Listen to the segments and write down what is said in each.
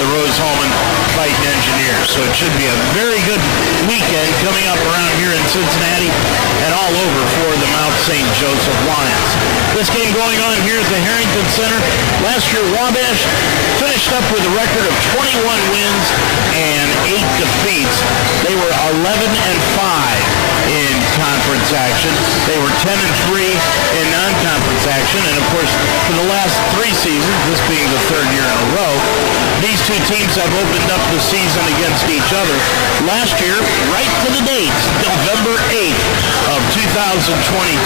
the Rose-Hulman Fighting Engineers. So it should be a very good weekend coming up around here in Cincinnati and all over for the Mount St. Joseph Lions. This game going on here at the Harrington Center. Last year, Wabash finished up with a record of 21 wins and 8 defeats. They were 11-5 in conference action. They were 10-3 in non-conference action. And of course, for the last 3 seasons, this being the 3rd year in a row, these two teams have opened up the season against each other. Last year, right to the date, November 8th of 2022,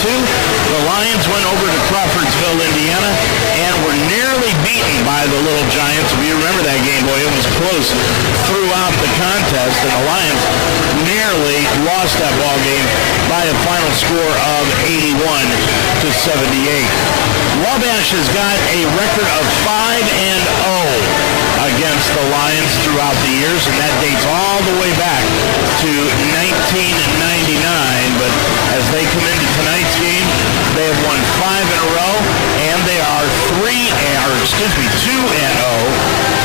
the Lions went over to Crawfordsville, Indiana, and were nearly beaten by the Little Giants. If you remember that game, boy, it was close throughout the contest, and the Lions nearly lost that ball game by a final score of 81-78. Wabash has got a record of 5-0 against the Lions throughout the years, and that dates all the way back to 1999. But as they come into tonight's game, they have won 5 in a row, and they are 2-0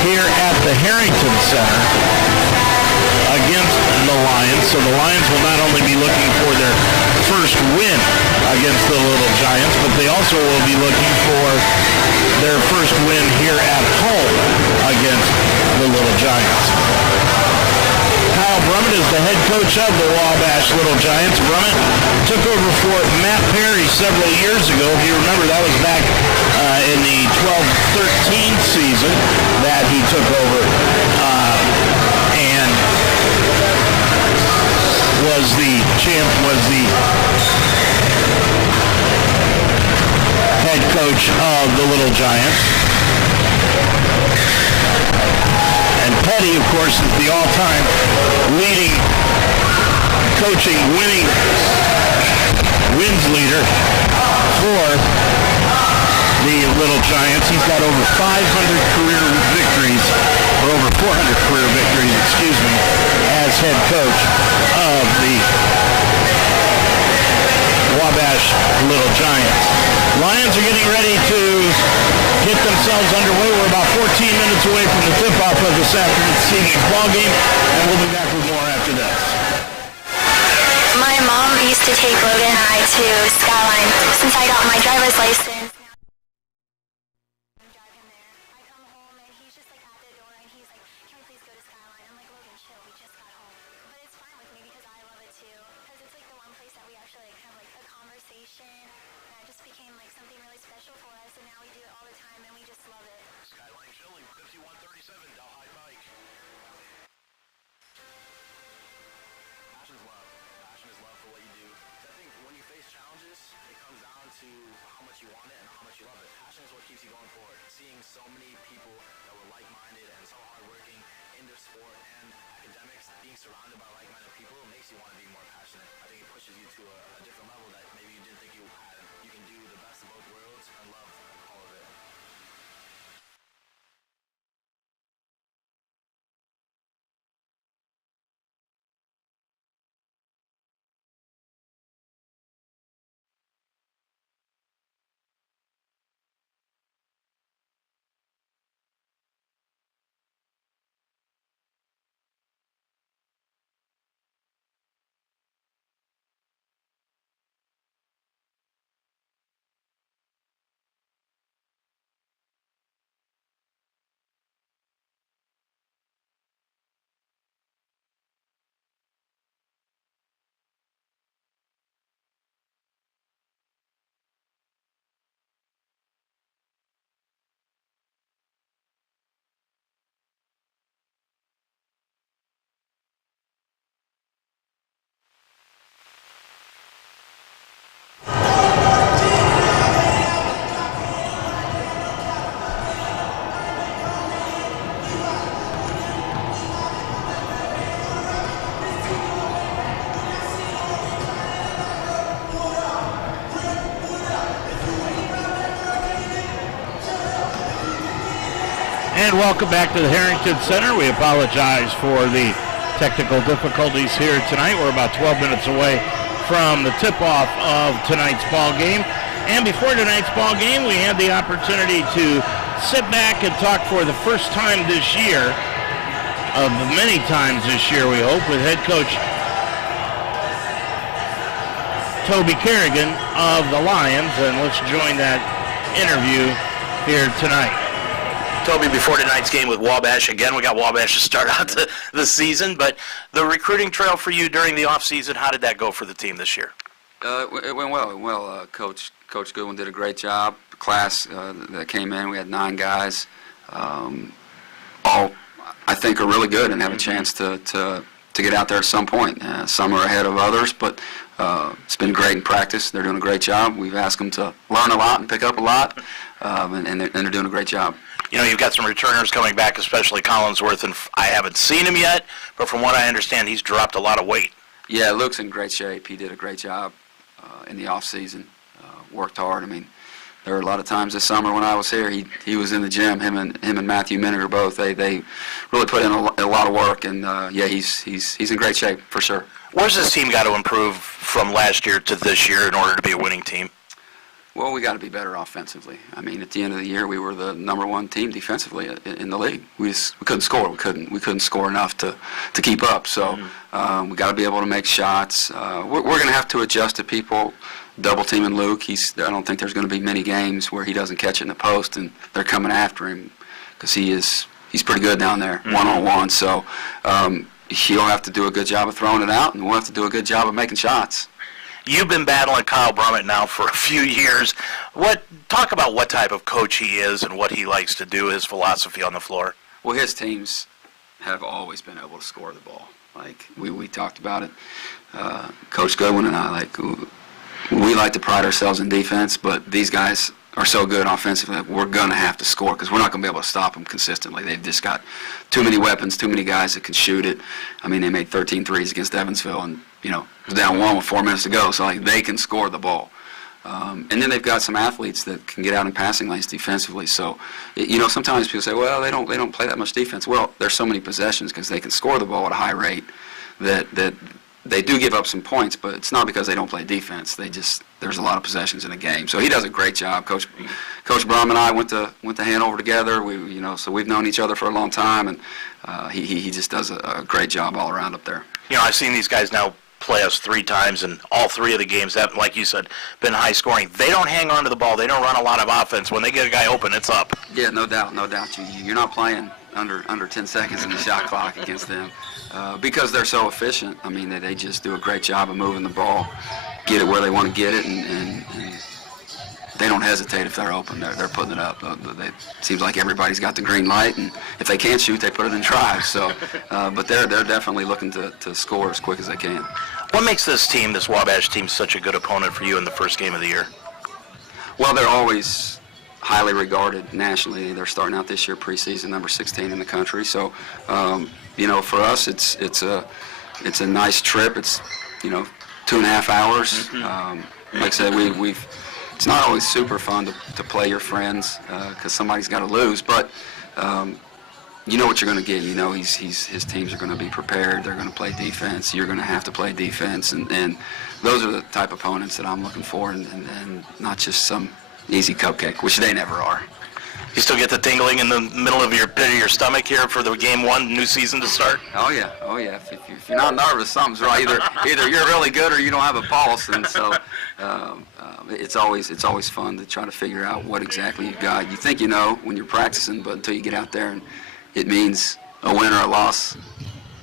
here at the Harrington Center against the Lions. So the Lions will not only be looking for their first win against the Little Giants, but they also will be looking for their first win here at home against the Little Giants. Kyle Brummett is the head coach of the Wabash Little Giants. Brummett took over for Matt Perry several years ago. If you remember, that was back in the 12-13 season that he took over and was the head coach of the Little Giants. And Petty, of course, is the all-time leading coaching wins leader for the Little Giants. He's got over 500 career victories, or over 400 career victories, as head coach of the Wabash Little Giants. Lions are getting ready to get themselves underway. We're about 14 minutes away from the tip-off of this afternoon's evening's ball game, and we'll be back with more after this. My mom used to take Logan and I to Skyline. Since I got my driver's license, now I drive him there. I come home and he's just like at the door and he's like, "Can we please go to Skyline?" I'm like, "Logan, chill, we just got home." But it's fine with me because I love it too. Because it's like the one place that we actually like have like a conversation. And it just became like something really special for us, and now we do it all the time and we just love it. Skyline Chilling, 5137 Delhi Pike. Passion is love. Passion is love for what you do. I think when you face challenges, it comes down to how much you want it and how much you love it. Passion is what keeps you going forward. Seeing so many people that were like-minded and so hardworking in their sport and academics, being surrounded by like-minded people makes you want to be more passionate. I think it pushes you to a different level that maybe you didn't think you had. You can do the best of both worlds and love all of it. And welcome back to the Harrington Center. We apologize for the technical difficulties here tonight. We're about 12 minutes away from the tip-off of tonight's ball game. And before tonight's ball game, we had the opportunity to sit back and talk for the first time this year, of many times this year, we hope, with head coach Toby Kerrigan of the Lions, and let's join that interview here tonight. Toby, before tonight's game with Wabash, again, we got Wabash to start out the season, but the recruiting trail for you during the offseason, how did that go for the team this year? It went well. Coach Goodwin did a great job. The class that came in, we had 9 guys. All, I think, are really good and have a chance to get out there at some point. Some are ahead of others, but it's been great in practice. They're doing a great job. We've asked them to learn a lot and pick up a lot, and they're doing a great job. You know, you've got some returners coming back, especially Collinsworth, and I haven't seen him yet, but from what I understand, he's dropped a lot of weight. Yeah, Luke's in great shape. He did a great job in the off season. Worked hard. I mean, there were a lot of times this summer when I was here, he was in the gym. Him and Matthew Miniger both. They really put in a lot of work, and yeah, he's in great shape for sure. Where's this team got to improve from last year to this year in order to be a winning team? Well, we got to be better offensively. I mean, at the end of the year, we were the #1 team defensively in the league. We couldn't score. We couldn't score enough to keep up. So we got to be able to make shots. We're going to have to adjust to people double teaming Luke. I don't think there's going to be many games where he doesn't catch it in the post and they're coming after him, because he's pretty good down there one-on-one. So he'll have to do a good job of throwing it out, and we'll have to do a good job of making shots. You've been battling Kyle Brummett now for a few years. Talk about what type of coach he is and what he likes to do, his philosophy on the floor. Well, his teams have always been able to score the ball. Like, we talked about it. Coach Goodwin and I, we like to pride ourselves in defense, but these guys are so good offensively that we're going to have to score, because we're not going to be able to stop them consistently. They've just got too many weapons, too many guys that can shoot it. I mean, they made 13 threes against Evansville, and, it was down 1 with 4 minutes to go, so they can score the ball. And then they've got some athletes that can get out in passing lanes defensively. So, sometimes people say, well, they don't play that much defense. Well, there's so many possessions because they can score the ball at a high rate that they do give up some points, but it's not because they don't play defense. There's a lot of possessions in a game. So he does a great job. Coach Brum and I went to Hanover together. So we've known each other for a long time, and he just does a great job all around up there. I've seen these guys now play us 3 times, and all 3 of the games have, like you said, been high scoring. They don't hang on to the ball. They don't run a lot of offense. When they get a guy open, it's up. Yeah, no doubt. You're not playing under 10 seconds in the shot clock against them because they're so efficient. I mean, they just do a great job of moving the ball, get it where they want to get it, and they don't hesitate if they're open. They're putting it up. It seems like everybody's got the green light, and if they can't shoot, they put it in drive. So, but they're definitely looking to score as quick as they can. What makes this Wabash team, such a good opponent for you in the first game of the year? Well, they're always highly regarded nationally. They're starting out this year preseason, number 16 in the country. So, for us, it's a nice trip. It's 2.5 hours. Like I said, it's not always super fun to play your friends because somebody's got to lose, but you know what you're going to get. His teams are going to be prepared. They're going to play defense. You're going to have to play defense, and those are the type of opponents that I'm looking for, and not just some easy cupcake, which they never are. You still get the tingling in the middle of your pit of your stomach here for the game 1 new season to start? Oh yeah. If you're not nervous, something's right. Either you're really good or you don't have a pulse, and so it's always fun to try to figure out what exactly you've got. You think you know when you're practicing, but until you get out there and it means a win or a loss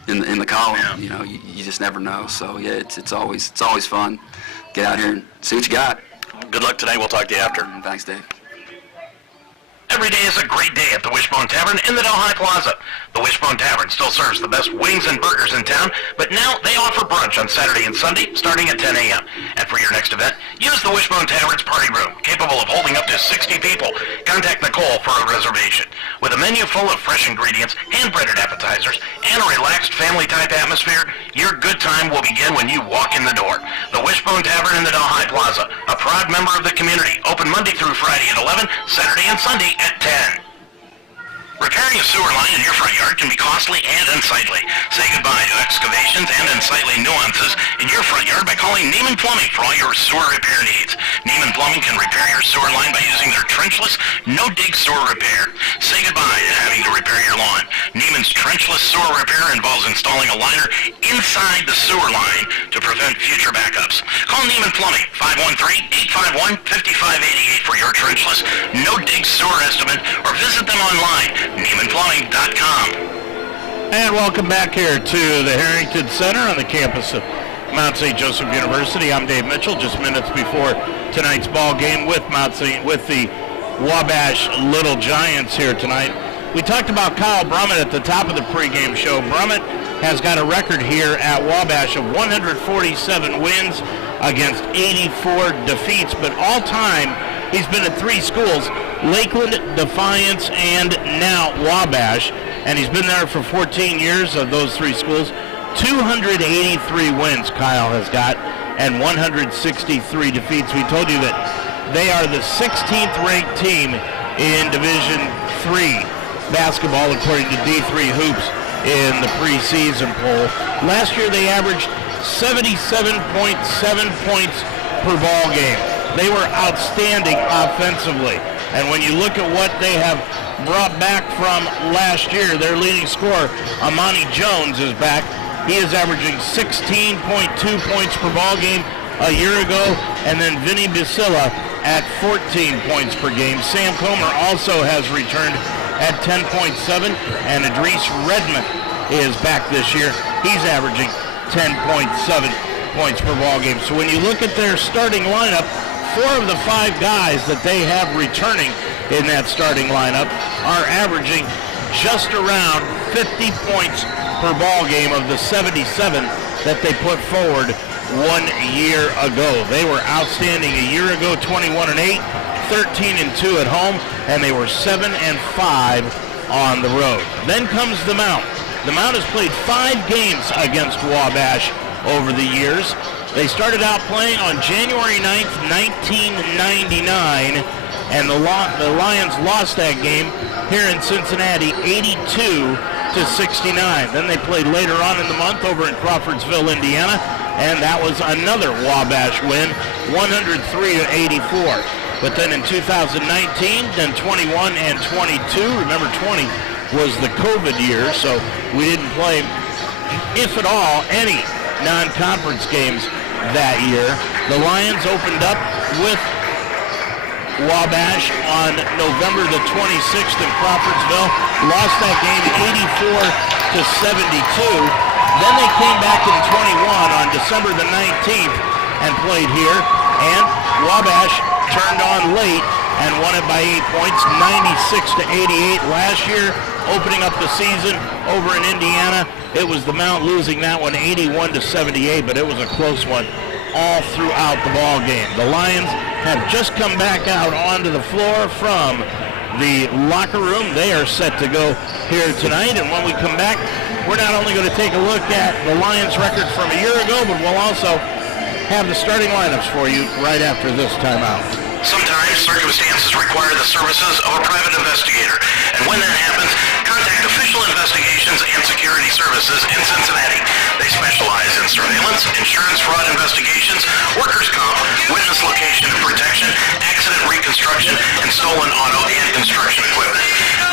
in the column, you just never know. So yeah, it's always fun. Get out here and see what you got. Good luck tonight. We'll talk to you after. Thanks, Dave. Every day is a great day at the Wishbone Tavern in the Delhi Plaza. The Wishbone Tavern still serves the best wings and burgers in town, but now they offer brunch on Saturday and Sunday starting at 10 a.m. And for your next event, use the Wishbone Tavern's party room, capable of holding up to 60 people. Contact Nicole for a reservation. With a menu full of fresh ingredients, hand-breaded appetizers, and a relaxed family-type atmosphere, your good time will begin when you walk in the door. The Wishbone Tavern in the Delhi Plaza, a proud member of the community, open Monday through Friday at 11, Saturday and Sunday at 10. Repairing a sewer line in your front yard can be costly and unsightly. Say goodbye to excavations and unsightly nuances in your front yard by calling Neiman Plumbing for all your sewer repair needs. Neiman Plumbing can repair your sewer line by using their trenchless, no-dig sewer repair. Say goodbye to having to repair your lawn. Neiman's trenchless sewer repair involves installing a liner inside the sewer line to prevent future backups. Call Neiman Plumbing, 513-851-5588 for your trenchless, no-dig sewer estimate, or visit them online, NeimanPlumbing.com. And welcome back here to the Harrington Center on the campus of Mount St. Joseph University. I'm Dave Mitchell, just minutes before tonight's ball game with the Wabash Little Giants here tonight. We talked about Kyle Brummett at the top of the pregame show. Brummett has got a record here at Wabash of 147 wins against 84 defeats, but all time he's been at three schools, Lakeland, Defiance, and now Wabash, and he's been there for 14 years of those three schools. 283 wins Kyle has got and 163 defeats. We told you that they are the 16th ranked team in Division III basketball according to D3 Hoops in the preseason poll. Last year they averaged 77.7 points per ball game. They were outstanding offensively. And when you look at what they have brought back from last year, their leading scorer, Amani Jones, is back. He is averaging 16.2 points per ball game a year ago, and then Vinny Basila at 14 points per game. Sam Comer also has returned at 10.7, and Idris Redmond is back this year. He's averaging 10.7 points per ball game. So when you look at their starting lineup, 4 of the 5 guys that they have returning in that starting lineup are averaging just around 50 points per ball game of the 77 that they put forward 1 year ago. They were outstanding a year ago, 21-8, 13-2 at home, and they were 7-5 on the road. Then comes the Mount. The Mount has played 5 games against Wabash over the years. They started out playing on January 9th, 1999, and the Lions lost that game here in Cincinnati, 82-69. Then they played later on in the month over in Crawfordsville, Indiana, and that was another Wabash win, 103-84. But then in 2019, then 21 and 22. Remember, 20 was the COVID year, so we didn't play, if at all, any non-conference games that year. The Lions opened up with Wabash on November the 26th in Crawfordsville, lost that game 84-72. Then they came back in 21 on December the 19th and played here, and Wabash turned on late and won it by 8 points, 96-88. Last year, opening up the season over in Indiana, it was the Mount losing that one 81-78, but it was a close one all throughout the ball game. The Lions have just come back out onto the floor from the locker room. They are set to go here tonight, and when we come back, we're not only going to take a look at the Lions record from a year ago, but we'll also have the starting lineups for you right after this timeout. Sometimes circumstances require the services of a private investigator, and when that happens, contact Official Investigations and Security Services in Cincinnati. They specialize in surveillance, insurance fraud investigations, workers' comp, witness location and protection, accident reconstruction, and stolen auto and construction equipment.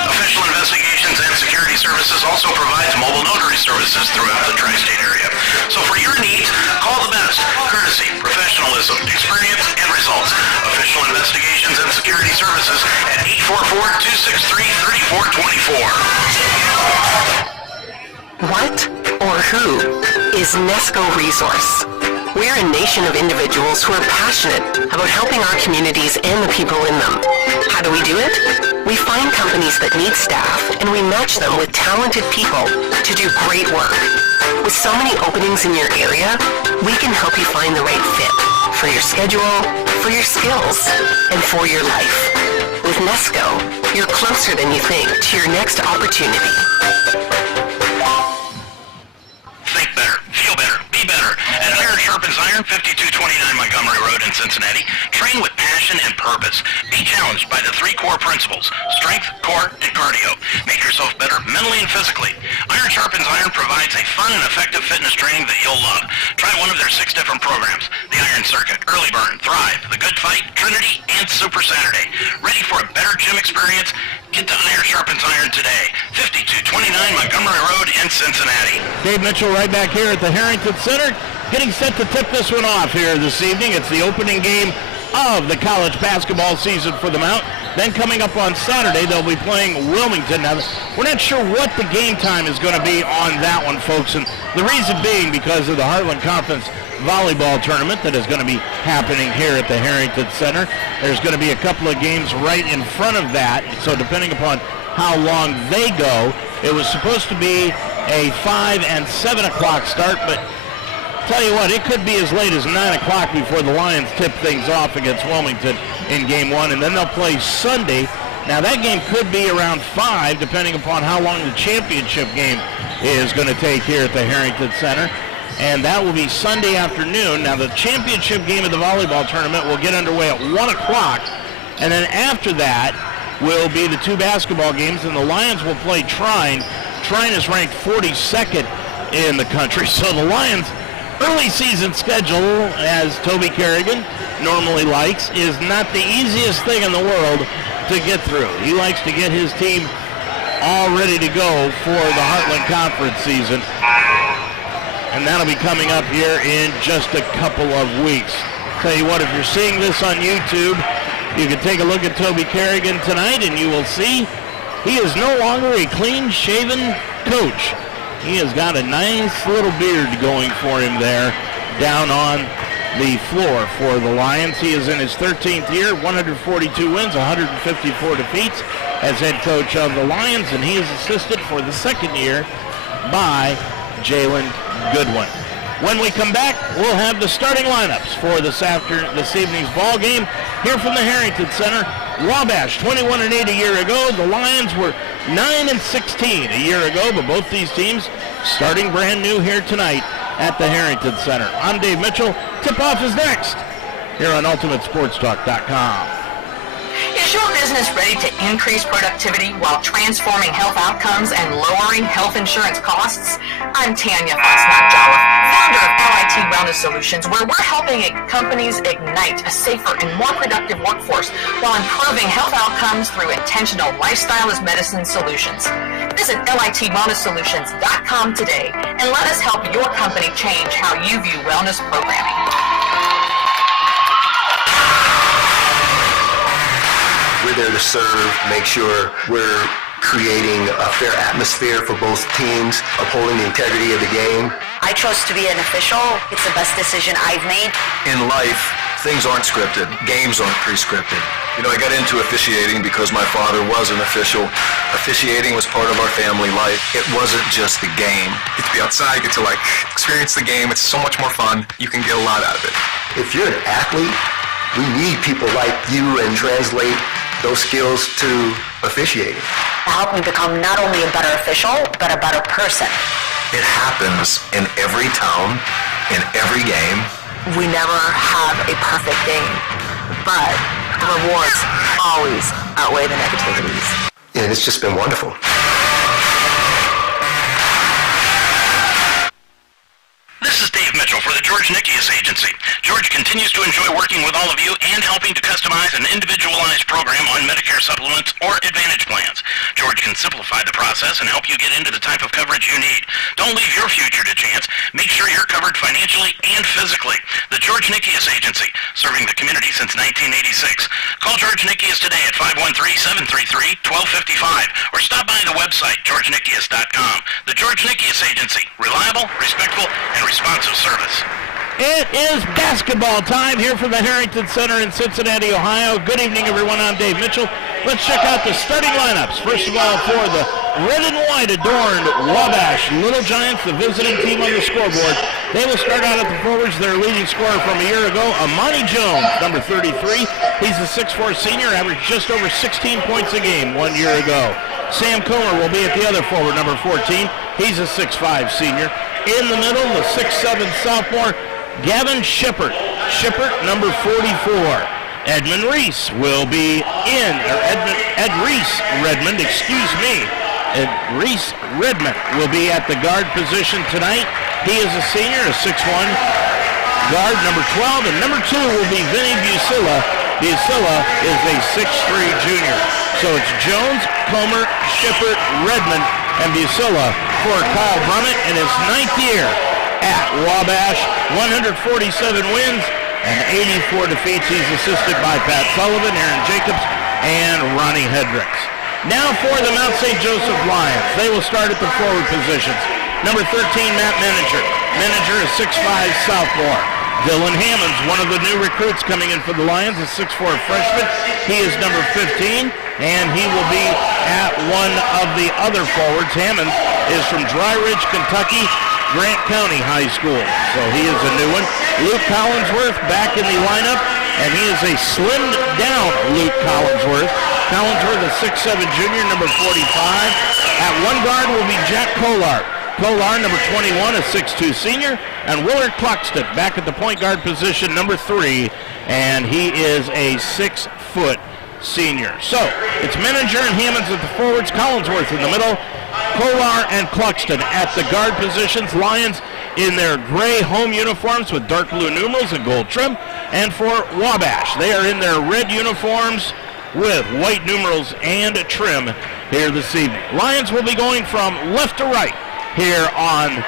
Official Investigations and Security Services also provides mobile notary services throughout the tri-state area. So for your needs, call the best. Courtesy, professionalism, experience, and results. Official Investigations and Security Services at 844-263-3424. What or who is Nesco Resource? We're a nation of individuals who are passionate about helping our communities and the people in them. How do we do it? We find companies that need staff, and we match them with talented people to do great work. With so many openings in your area, we can help you find the right fit for your schedule, for your skills, and for your life. With Nesco, you're closer than you think to your next opportunity. Think better, feel better, be better. At Iron Sharpens Iron, 5229 Montgomery Road in Cincinnati, train with passion and purpose. Be challenged by the 3 core principles: strength, core, and cardio. Make mentally and physically. Iron Sharpens Iron provides a fun and effective fitness training that you'll love. Try one of their 6 different programs: the Iron Circuit, Early Burn, Thrive, The Good Fight, Trinity, and Super Saturday. Ready for a better gym experience? Get to Iron Sharpens Iron today. 5229 Montgomery Road in Cincinnati. Dave Mitchell right back here at the Harrington Center, getting set to tip this one off here this evening. It's the opening game of the college basketball season for the Mount. Then coming up on Saturday, they'll be playing Wilmington. Now, we're not sure what the game time is going to be on that one, folks, and the reason being because of the Heartland Conference volleyball tournament that is going to be happening here at the Harrington Center. There's going to be a couple of games right in front of that, so depending upon how long they go, it was supposed to be a 5 and 7 o'clock start, but tell you what, it could be as late as 9 o'clock before the Lions tip things off against Wilmington in game 1, and then they'll play Sunday. Now that game could be around 5, depending upon how long the championship game is going to take here at the Harrington Center, and that will be Sunday afternoon. Now the championship game of the volleyball tournament will get underway at 1 o'clock, and then after that will be the 2 basketball games, and the Lions will play Trine. Trine is ranked 42nd in the country, so the Lions' early season schedule, as Toby Kerrigan normally likes, is not the easiest thing in the world to get through. He likes to get his team all ready to go for the Heartland Conference season, and that'll be coming up here in just a couple of weeks. Tell you what, if you're seeing this on YouTube, you can take a look at Toby Kerrigan tonight and you will see he is no longer a clean-shaven coach. He has got a nice little beard going for him there down on the floor for the Lions. He is in his 13th year, 142 wins, 154 defeats as head coach of the Lions, and he is assisted for the 2nd year by Jalen Goodwin. When we come back, we'll have the starting lineups for this evening's ball game here from the Harrington Center. Wabash 21-8 a year ago. The Lions were 9-16 a year ago, but both these teams starting brand new here tonight at the Harrington Center. I'm Dave Mitchell. Tip-off is next here on UltimateSportsTalk.com. Is your business ready to increase productivity while transforming health outcomes and lowering health insurance costs? I'm Tanya Fosnot-Jolliffe, founder of LIT Wellness Solutions, where we're helping companies ignite a safer and more productive workforce while improving health outcomes through intentional lifestyle as medicine solutions. Visit LITWellnessSolutions.com today and let us help your company change how you view wellness programming. We're there to serve, make sure we're creating a fair atmosphere for both teams, upholding the integrity of the game. I chose to be an official. It's the best decision I've made. In life, things aren't scripted. Games aren't pre-scripted. You know, I got into officiating because my father was an official. Officiating was part of our family life. It wasn't just the game. Get to be outside, get to experience the game. It's so much more fun. You can get a lot out of it. If you're an athlete, we need people like you and translate those skills to officiating. It helped me become not only a better official, but a better person. It happens in every town, in every game. We never have a perfect game, but the rewards always outweigh the negativities. And it's just been wonderful. This is Dave Mitchell for the George Nikias Agency. George continues to enjoy working with all of you and helping to customize an individualized program on Medicare supplements or Advantage plans. George can simplify the process and help you get into the type of coverage you need. Don't leave your future to chance. Make sure you're covered financially and physically. The George Nikias Agency, serving the community since 1986. Call George Nikias today at 513-733-1255 or stop by the website georgenikias.com. The George Nikias Agency, reliable, respectful, and responsive service. It is basketball time here from the Harrington Center in Cincinnati, Ohio. Good evening, everyone. I'm Dave Mitchell. Let's check out the starting lineups. First of all, for the red and white adorned Wabash Little Giants, the visiting team on the scoreboard. They will start out at the forwards. Their leading scorer from a year ago, Amani Jones, number 33. He's a 6'4 senior, averaged just over 16 points a game 1 year ago. Sam Comer will be at the other forward, number 14. He's a 6'5 senior. In the middle, the 6'7 sophomore, Gavin Shippert. Shippert, number 44. Edmund Reese will be in, or Ed Reese Redmond, excuse me. And Reese Redmond will be at the guard position tonight. He is a senior, a 6'1" guard, number 12, and number 2 will be Vinny Busilla. Busilla is a 6'3" junior. So it's Jones, Comer, Shippert, Redmond, and Busilla for Kyle Brummett in his 9th year at Wabash. 147 wins and 84 defeats. He's assisted by Pat Sullivan, Aaron Jacobs, and Ronnie Hendricks. Now for the Mount St. Joseph Lions. They will start at the forward positions. Number 13, Matt Meninger. Meninger is 6'5", sophomore. Dylan Hammonds, one of the new recruits coming in for the Lions, a 6'4" freshman. He is number 15, and he will be at one of the other forwards. Hammonds is from Dry Ridge, Kentucky, Grant County High School. So he is a new one. Luke Collinsworth back in the lineup, and he is a slimmed down Luke Collinsworth. Collinsworth, a 6'7" junior, number 45. At one guard will be Jack Kolar. Kolar, number 21, a 6'2" senior, and Willard Cluxton back at the point guard position, number 3, and he is a 6-foot senior. So it's Meninger and Hammonds at the forwards, Collinsworth in the middle, Kolar and Cluxton at the guard positions. Lions in their gray home uniforms with dark blue numerals and gold trim, and for Wabash, they are in their red uniforms with white numerals and trim here this evening. Lions will be going from left to right here on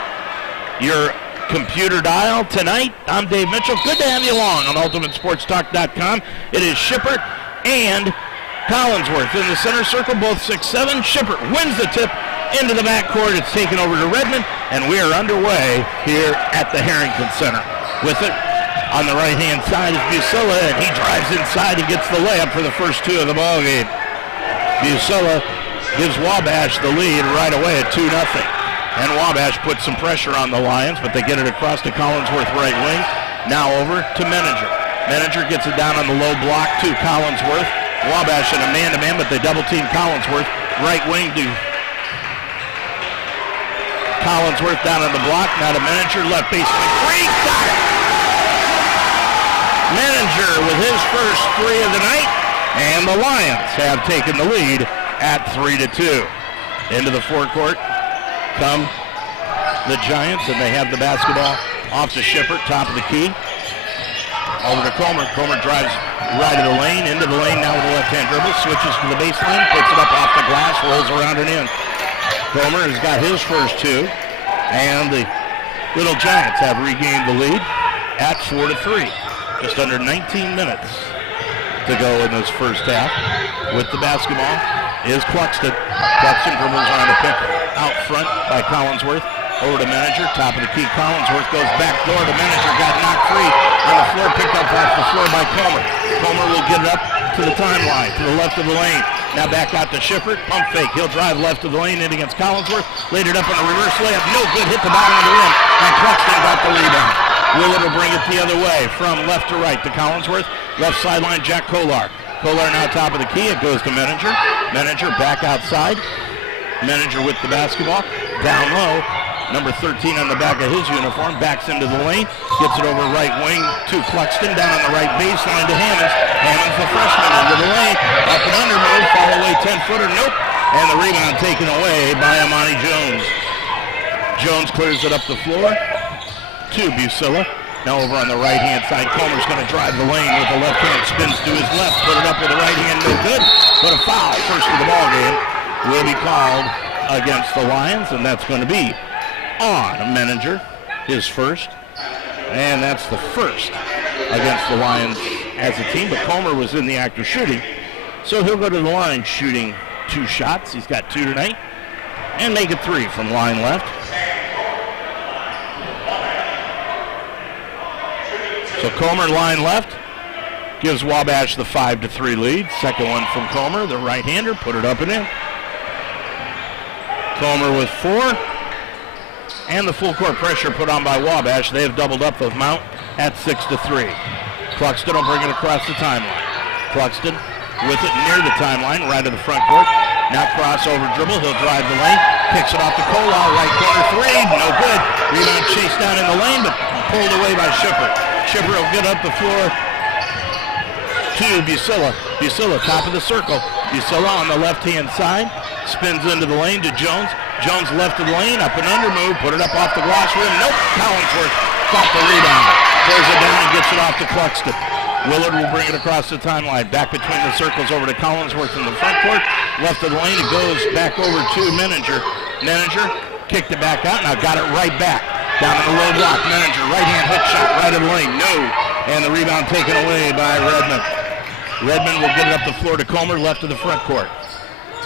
your computer dial tonight. I'm Dave Mitchell. Good to have you along on UltimateSportsTalk.com. It is Shippert and Collinsworth in the center circle, both 6'7". Shippert wins the tip into the backcourt. It's taken over to Redmond, and we are underway here at the Harrington Center. With it on the right-hand side is Busilla, and he drives inside and gets the layup for the first 2 of the ballgame. Busilla gives Wabash the lead right away at 2-0. And Wabash puts some pressure on the Lions, but they get it across to Collinsworth right wing. Now over to Meninger. Meninger gets it down on the low block to Collinsworth. Wabash in a man-to-man, but they double-team Collinsworth. Right wing to Collinsworth down on the block. Now to Meninger, left baseline three. Got it! Meninger with his first 3 of the night, and the Lions have taken the lead at 3-2. Into the forecourt come the Giants, and they have the basketball off to Shippert, top of the key. Over to Comer. Comer drives right of the lane, into the lane now with a left-hand dribble, switches to the baseline, puts it up off the glass, rolls around and in. Comer has got his first 2, and the Little Giants have regained the lead at 4-3. Just under 19 minutes to go in this first half. With the basketball is Cluxton. Cluxton dribbles around the pick out front by Collinsworth. Over to Meninger, top of the key. Collinsworth goes back door to Meninger, got knocked free on the floor, picked up off the floor by Comer. Comer will get it up to the timeline, to the left of the lane. Now back out to Shippert, pump fake. He'll drive left of the lane in against Collinsworth. Laid it up on a reverse layup, no good, hit the bottom of the rim, and Cluxton got the rebound. Willard will bring it the other way from left to right to Collinsworth. Left sideline, Jack Kolar. Kolar now top of the key. It goes to Meninger. Meninger back outside. Meninger with the basketball. Down low. Number 13 on the back of his uniform. Backs into the lane. Gets it over right wing to Cluxton. Down on the right baseline to Hammonds. Hammonds the freshman into the lane. Up and under move. Fall away 10-footer. Nope. And the rebound taken away by Amani Jones. Jones clears it up the floor to Busilla. Now over on the right-hand side, Comer's going to drive the lane with the left hand, spins to his left, put it up with the right hand, no good, but a foul, first of the ball game, will be called against the Lions, and that's going to be on Meninger, his first, and that's the first against the Lions as a team, but Comer was in the act of shooting, so he'll go to the line shooting 2 shots. He's got 2 tonight, and make it 3 from line left. So Comer line left gives Wabash the 5-3 lead. Second one from Comer, the right-hander, put it up and in. Comer with 4. And the full court pressure put on by Wabash. They have doubled up the amount at 6-3. Cluxton will bring it across the timeline. Cluxton with it near the timeline, right of the front court. Now crossover dribble, he'll drive the lane. Picks it off to Kolar, right corner 3, no good. Rebound chased down in the lane, but pulled away by Shippert. Shippert will get up the floor to Busilla. Busilla, top of the circle, Busilla on the left-hand side. Spins into the lane to Jones. Jones left of the lane, up and under move, put it up off the glass rim. Nope, Collinsworth got the rebound. Throws it down and gets it off to Cluxton. Willard will bring it across the timeline. Back between the circles over to Collinsworth in the front court. Left of the lane, it goes back over to Menninger. Menninger kicked it back out, now got it right back. Down in the low block, Menninger, right-hand hook shot, right of the lane, no. And the rebound taken away by Redmond. Redmond will get it up the floor to Comer, left of the front court.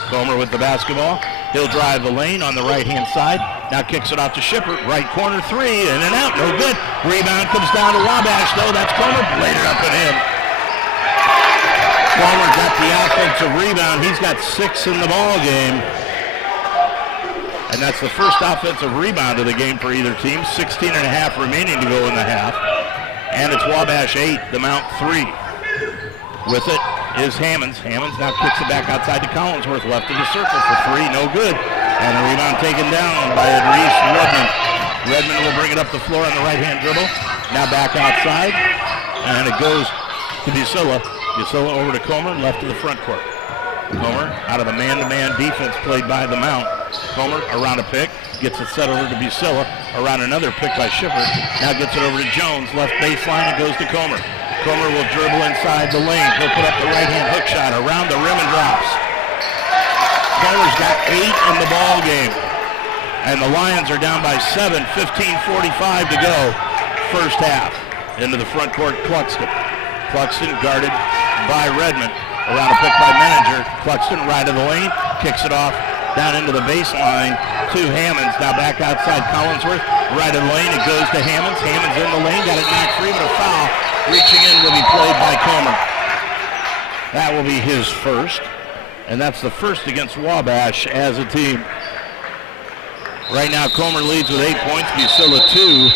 Comer with the basketball. He'll drive the lane on the right-hand side. Now kicks it off to Shippert. Right corner three, in and out, no good. Rebound comes down to Wabash, though. That's Comer. Laid it up and in. Comer got the offensive rebound. He's got 6 in the ball game. And that's the first offensive rebound of the game for either team. 16 and a half remaining to go in the half. And it's Wabash 8, the Mount 3. With it is Hammonds. Hammonds now kicks it back outside to Collinsworth, left of the circle for 3, no good. And a rebound taken down by Idris Redmond. Redmond will bring it up the floor on the right-hand dribble. Now back outside, and it goes to Busilla. Busilla over to Comer, left of the front court. Comer out of the man-to-man defense played by the Mount. Comer around a pick, gets it set over to Busilla, around another pick by Shippert. Now gets it over to Jones, left baseline, and goes to Comer. Comer will dribble inside the lane. He'll put up the right-hand hook shot around the rim and drops. Comer's got 8 in the ball game. And the Lions are down by 7, 15:45 to go. First half. Into the front court, Cluxton. Cluxton guarded by Redmond. Around a pick by Menninger. Cluxton right of the lane. Kicks it off down into the baseline to Hammonds. Now back outside Collinsworth. Right of the lane. It goes to Hammonds. Hammonds in the lane. Got it knocked free, but a foul. Reaching in will be played by Comer. That will be his first. And that's the first against Wabash as a team. Right now, Comer leads with 8 points. Busilla 2.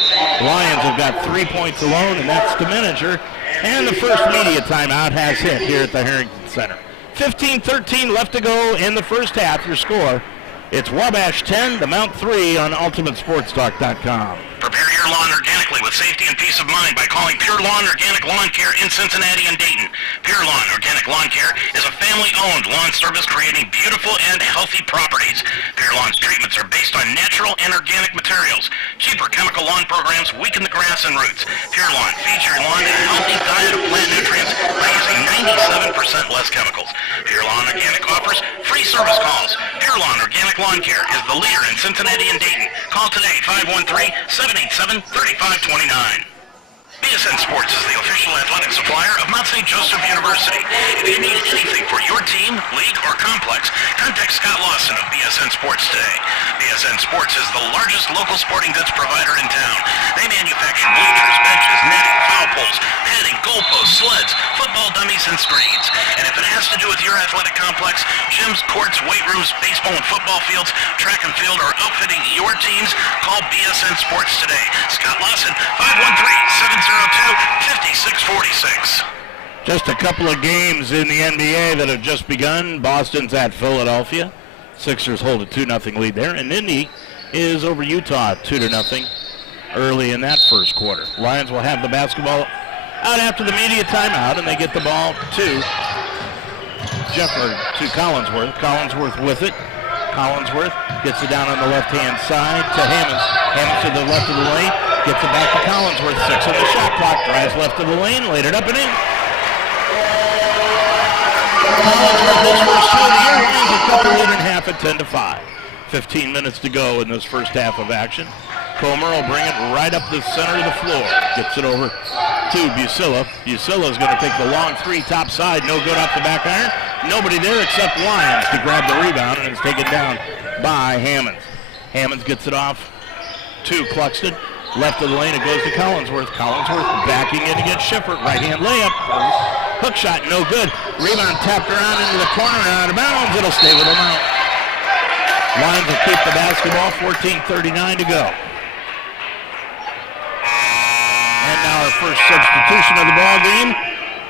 Lions have got 3 points alone, and that's to Menninger. And the first media timeout has hit here at the Harrington Center. 15-13 left to go in the first half. Your score, it's Wabash 10, the Mount 3 on UltimateSportsTalk.com. Prepare your lawn organically with safety and peace of mind by calling Pure Lawn Organic Lawn Care in Cincinnati and Dayton. Pure Lawn Organic Lawn Care is a family-owned lawn service creating beautiful and healthy properties. Pure Lawn's treatments are based on natural and organic materials. Cheaper chemical lawn programs weaken the grass and roots. Pure Lawn feeds your lawn a healthy diet of plant nutrients by using 97% less chemicals. Pure Lawn Organic offers free service calls. Pure Lawn Organic Lawn Care is the leader in Cincinnati and Dayton. Call today, 513-787-3529. BSN Sports is the official athletic supplier of Mount St. Joseph University. If you need anything for your team, league, or complex, contact Scott Lawson of BSN Sports today. BSN Sports is the largest local sporting goods provider in town. They manufacture bleachers, benches, netting, foul poles, padding, goalposts, sleds, football dummies, and screens. And if it has to do with your athletic complex, gyms, courts, weight rooms, baseball and football fields, track and field, or outfitting your teams, call BSN Sports today. Scott Lawson, 513-702-5646. Just a couple of games in the NBA that have just begun. Boston's at Philadelphia. Sixers hold a 2-0 lead there. And Indy is over Utah 2-0 early in that first quarter. Lions will have the basketball out after the media timeout, and they get the ball to Collinsworth. Collinsworth with it. Collinsworth gets it down on the left-hand side to Hammonds. Hammonds to the left of the lane. Gets it back to Collinsworth. 6 on the shot clock. Drives left of the lane. Laid it up and in. Collinsworth, his first 2 of the year. Lions have cut the lead in half at 10-5. 15 minutes to go in this first half of action. Comer will bring it right up the center of the floor. Gets it over to Busilla. Busilla is going to take the long 3 top side. No good off the back iron. Nobody there except Lyons to grab the rebound, and it's taken down by Hammonds. Hammonds gets it off to Cluxton. Left of the lane, it goes to Collinsworth. Collinsworth backing in against Shippert. Right-hand layup. Hook shot, no good. Rebound tapped around into the corner and out of bounds. It'll stay with them out. Lions will keep the basketball. 14:39 to go. And now our first substitution of the ball game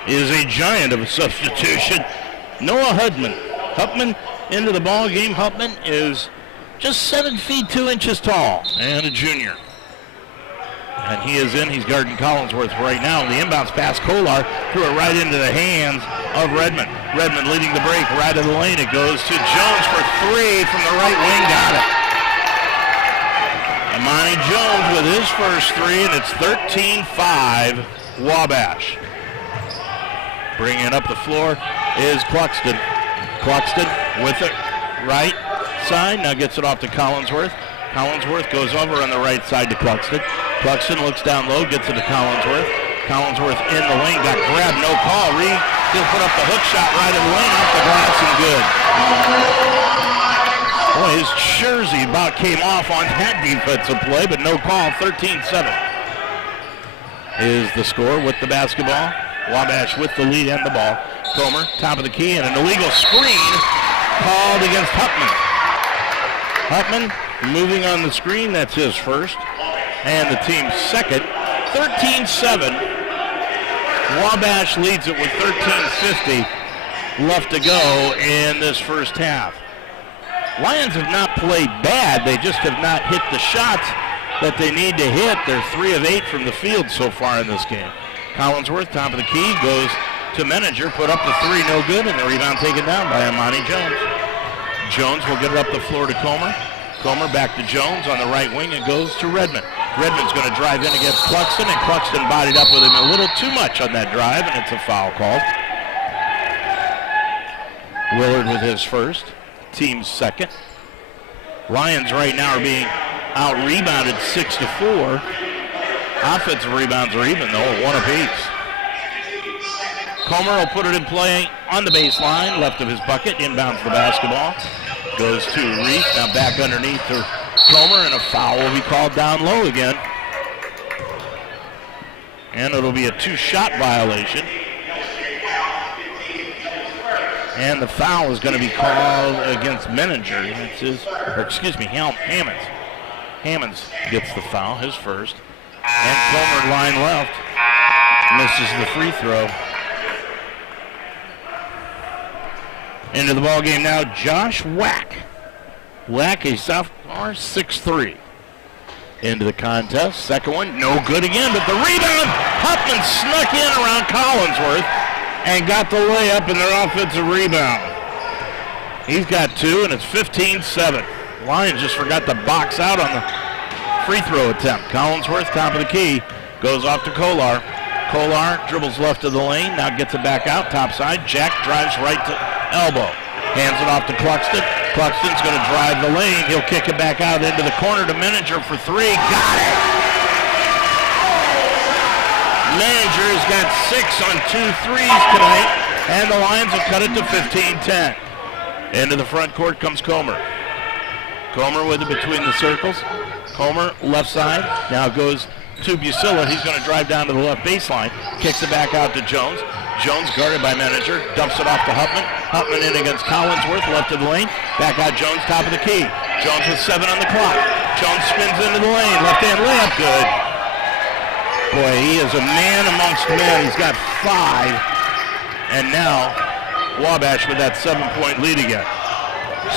is a giant of a substitution. Noah Hupman into the ball game. Hupman is just 7 feet 2 inches tall and a junior. And he is in. He's guarding Collinsworth right now. The inbounds pass, Kolar threw it right into the hands of Redmond. Redmond leading the break right of the lane. It goes to Jones for three from the right wing. Got it. Amani Jones with his first three, and it's 13-5 Wabash. Bringing it up the floor is Cluxton. Cluxton with it right side. Now gets it off to Collinsworth. Collinsworth goes over on the right side to Cluxton. Cluxton looks down low, gets it to Collinsworth. Collinsworth in the lane, got grabbed, no call. Reed still put up the hook shot right in the lane, off the glass and good. Boy, his jersey about came off on that defensive play, but no call. 13-7 is the score with the basketball. Wabash with the lead and the ball. Comer, top of the key, and an illegal screen called against Huffman. Huffman moving on the screen, that's his first, and the team's second. 13-7. Wabash leads it with 13:50 left to go in this first half. Lions have not played bad. They just have not hit the shots that they need to hit. They're 3 of 8 from the field so far in this game. Collinsworth, top of the key, goes to Menninger, put up the three, no good, and the rebound taken down by Amani Jones. Jones will get it up the floor to Comer. Comer back to Jones on the right wing. It goes to Redmond. Redmond's going to drive in against Cluxton, and Cluxton bodied up with him a little too much on that drive, and it's a foul called. Willard with his first, team's second. Lions right now are being out-rebounded 6-4. Offensive rebounds are even, though, 1 apiece. Comer will put it in play on the baseline, left of his bucket, inbounds the basketball. Goes to Reese, now back underneath to Comer, and a foul will be called down low again. And it'll be a 2-shot violation. And the foul is going to be called against Menninger. That's his, or excuse me, Hammonds. Hammonds gets the foul, his first. And Comer line left, misses the free throw. Into the ball game now, Josh Wack. Wack, a sophomore, 6'3". Into the contest, second one, no good again, but the rebound, Huffman snuck in around Collinsworth and got the layup in their offensive rebound. He's got 2, and it's 15-7. Lions just forgot to box out on the free throw attempt. Collinsworth, top of the key, goes off to Kolar. Kolar dribbles left of the lane, now gets it back out, top side. Jack drives right to elbow. Hands it off to Cluxton. Cluxton's going to drive the lane. He'll kick it back out into the corner to Menninger for 3. Got it! Menninger has got 6 on 2 threes tonight, and the Lions have cut it to 15-10. Into the front court comes Comer. Comer with it between the circles. Comer, left side, now goes to Busilla. He's going to drive down to the left baseline, kicks it back out to Jones. Jones guarded by Menninger, dumps it off to Huffman. Huffman in against Collinsworth, left of the lane. Back out Jones, top of the key. Jones with 7 on the clock. Jones spins into the lane, left-hand layup, good. Boy, he is a man amongst men. He's got 5. And now, Wabash with that 7-point lead again.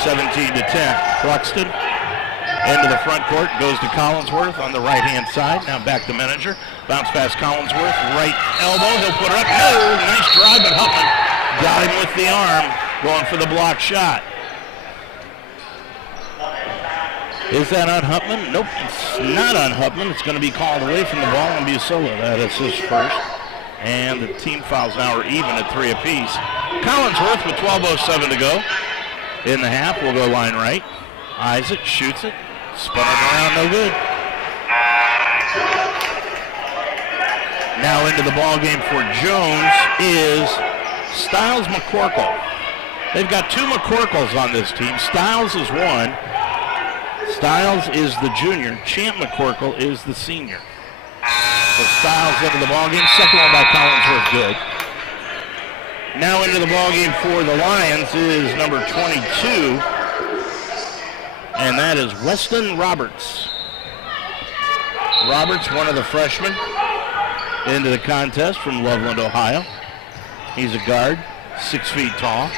17-10. Cluxton into the front court, goes to Collinsworth on the right-hand side. Now back to Menninger. Bounce past Collinsworth, right elbow. He'll put it up. No, nice drive, but Huffman got him with the arm, going for the block shot. Is that on Huffman? Nope, it's not on Huffman. It's going to be called away from the ball on Busilla. That is his first. And the team fouls now are even at 3 apiece. Collinsworth with 12:07 to go in the half. Will go line right. Eyes it, shoots it. Spun it around, no good. Now into the ball game for Jones is Stiles McCorkle. They've got 2 McCorkles on this team. Stiles is 1. Stiles is the junior. Champ McCorkle is the senior. So Stiles into the ball game. Second one by Collinsworth, good. Now into the ball game for the Lions is number 22. And that is Weston Roberts. Roberts, one of the freshmen, into the contest from Loveland, Ohio. He's a guard, 6 feet tall.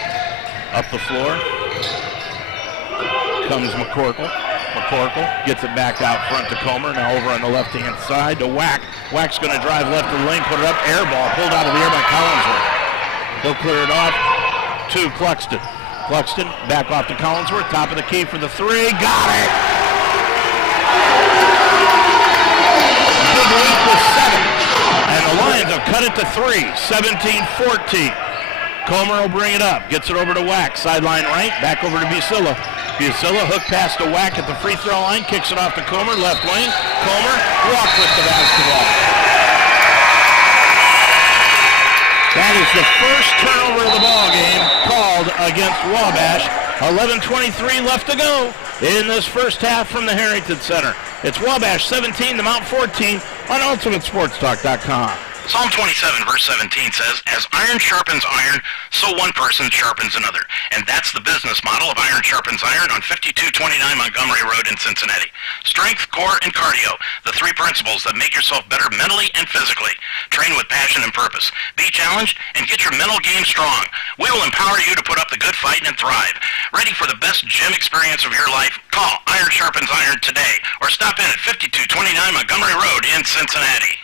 Up the floor comes McCorkle. McCorkle gets it back out front to Comer. Now over on the left-hand side to Wack. Wack's going to drive left of the lane, put it up. Air ball pulled out of the air by Collinsworth. He'll clear it off. to Cluxton. Cluxton back off to Collinsworth, top of the key for the three, got it! Big lead with 7, and the Lions have cut it to 3, 17-14. Comer will bring it up, gets it over to Wack, sideline right, back over to Busilla. Busilla, hook pass to Wack at the free throw line, kicks it off to Comer, left wing. Comer, walk with the basketball. That is the first turnover of the ball game called against Wabash. 11:23 left to go in this first half from the Harrington Center. It's Wabash 17, the Mount 14 on UltimateSportsTalk.com. Psalm 27, verse 17 says, as iron sharpens iron, so one person sharpens another. And that's the business model of Iron Sharpens Iron on 5229 Montgomery Road in Cincinnati. Strength, core, and cardio, the 3 principles that make yourself better mentally and physically. Train with passion and purpose. Be challenged and get your mental game strong. We will empower you to put up the good fight and thrive. Ready for the best gym experience of your life? Call Iron Sharpens Iron today or stop in at 5229 Montgomery Road in Cincinnati.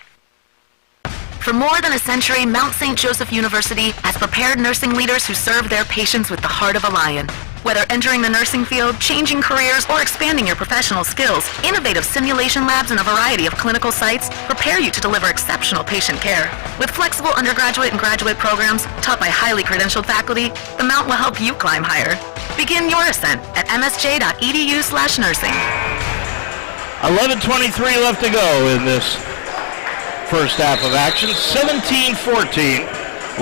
For more than a century, Mount St. Joseph University has prepared nursing leaders who serve their patients with the heart of a lion. Whether entering the nursing field, changing careers, or expanding your professional skills, innovative simulation labs and a variety of clinical sites prepare you to deliver exceptional patient care. With flexible undergraduate and graduate programs taught by highly credentialed faculty, the Mount will help you climb higher. Begin your ascent at msj.edu/nursing. 11:23 left to go in this first half of action. 17-14.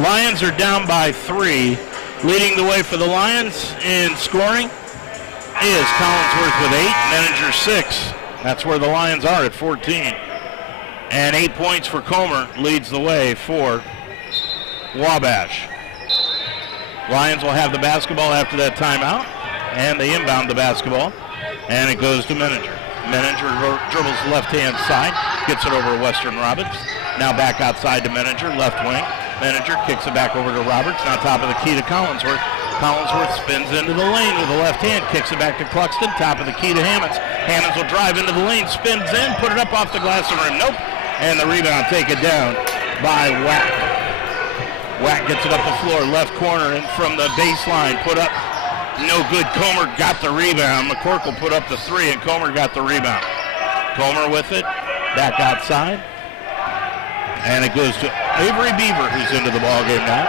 Lions are down by 3. Leading the way for the Lions in scoring is Collinsworth with 8, Menninger 6. That's where the Lions are at 14. And 8 points for Comer leads the way for Wabash. Lions will have the basketball after that timeout, and they inbound the basketball, and it goes to Menninger. Menninger dribbles left-hand side, gets it over to Western Roberts. Now back outside to Menninger, left wing. Menninger kicks it back over to Roberts, now top of the key to Collinsworth. Collinsworth spins into the lane with the left hand, kicks it back to Cluxton, top of the key to Hammonds. Hammonds will drive into the lane, spins in, put it up off the glass and rim, nope. And the rebound taken down by Wack. Wack gets it up the floor, left corner, and from the baseline, put up. No good. Comer got the rebound. McCorkle put up the 3, and Comer got the rebound. Comer with it, back outside. And it goes to Avery Beaver, who's into the ball game now.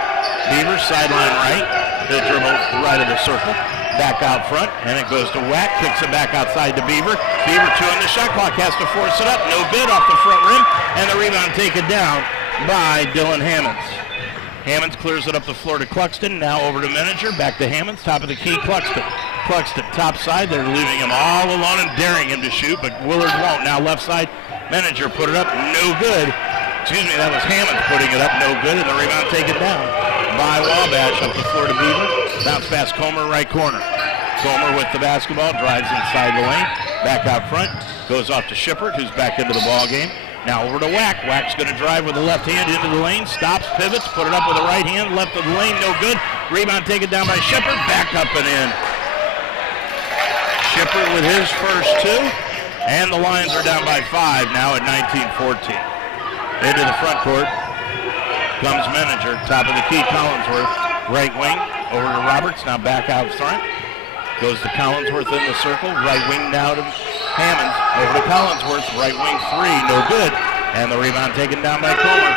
Beaver, sideline right. The dribble right of the circle. Back out front, and it goes to Wack. Kicks it back outside to Beaver. Beaver 2 on the shot clock, has to force it up. No good, off the front rim. And the rebound taken down by Dylan Hammonds. Hammonds clears it up the floor to Cluxton. Now over to Menninger. Back to Hammonds. Top of the key, Cluxton. Cluxton, top side. They're leaving him all alone and daring him to shoot, but Willard won't. Now left side, Menninger put it up. No good. Excuse me, that was Hammonds putting it up. No good, and the rebound taken down by Wabash. Up the floor to Beaver. Bounce pass Comer, right corner. Comer with the basketball. Drives inside the lane. Back out front. Goes off to Shippert, who's back into the ball game. Now over to Wack. Wack's going to drive with the left hand into the lane. Stops, pivots, put it up with the right hand. Left of the lane, no good. Rebound taken down by Shippert. Back up and in. Shippert with his first 2. And the Lions are down by 5 now at 19-14. Into the front court comes Menninger. Top of the key, Collinsworth. Right wing over to Roberts. Now back out front. Goes to Collinsworth in the circle. Right wing now to Hammonds. Over to Collinsworth. Right wing 3. No good. And the rebound taken down by Comer.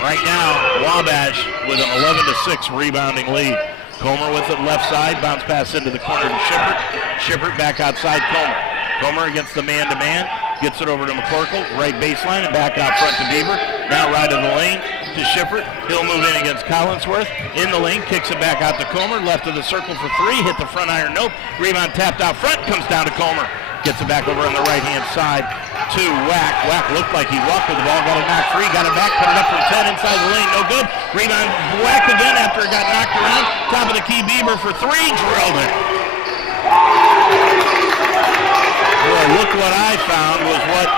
Right now, Wabash with an 11-6 rebounding lead. Comer with it left side. Bounce pass into the corner to Shippert. Shippert back outside Comer. Comer against the man-to-man. Gets it over to McCorkle. Right baseline and back out front to Beaver. Now right of the lane to Shippert. He'll move in against Collinsworth. In the lane, kicks it back out to Comer. Left of the circle for 3. Hit the front iron, nope. Rebound tapped out front. Comes down to Comer. Gets it back over on the right-hand side to Wack. Wack looked like he walked with the ball. Got it knocked free. Got it back. Put it up from 10 inside the lane. No good. Rebound Wack again after it got knocked around. Top of the key, Beaver for 3. Drilled it. Boy, look what I found was what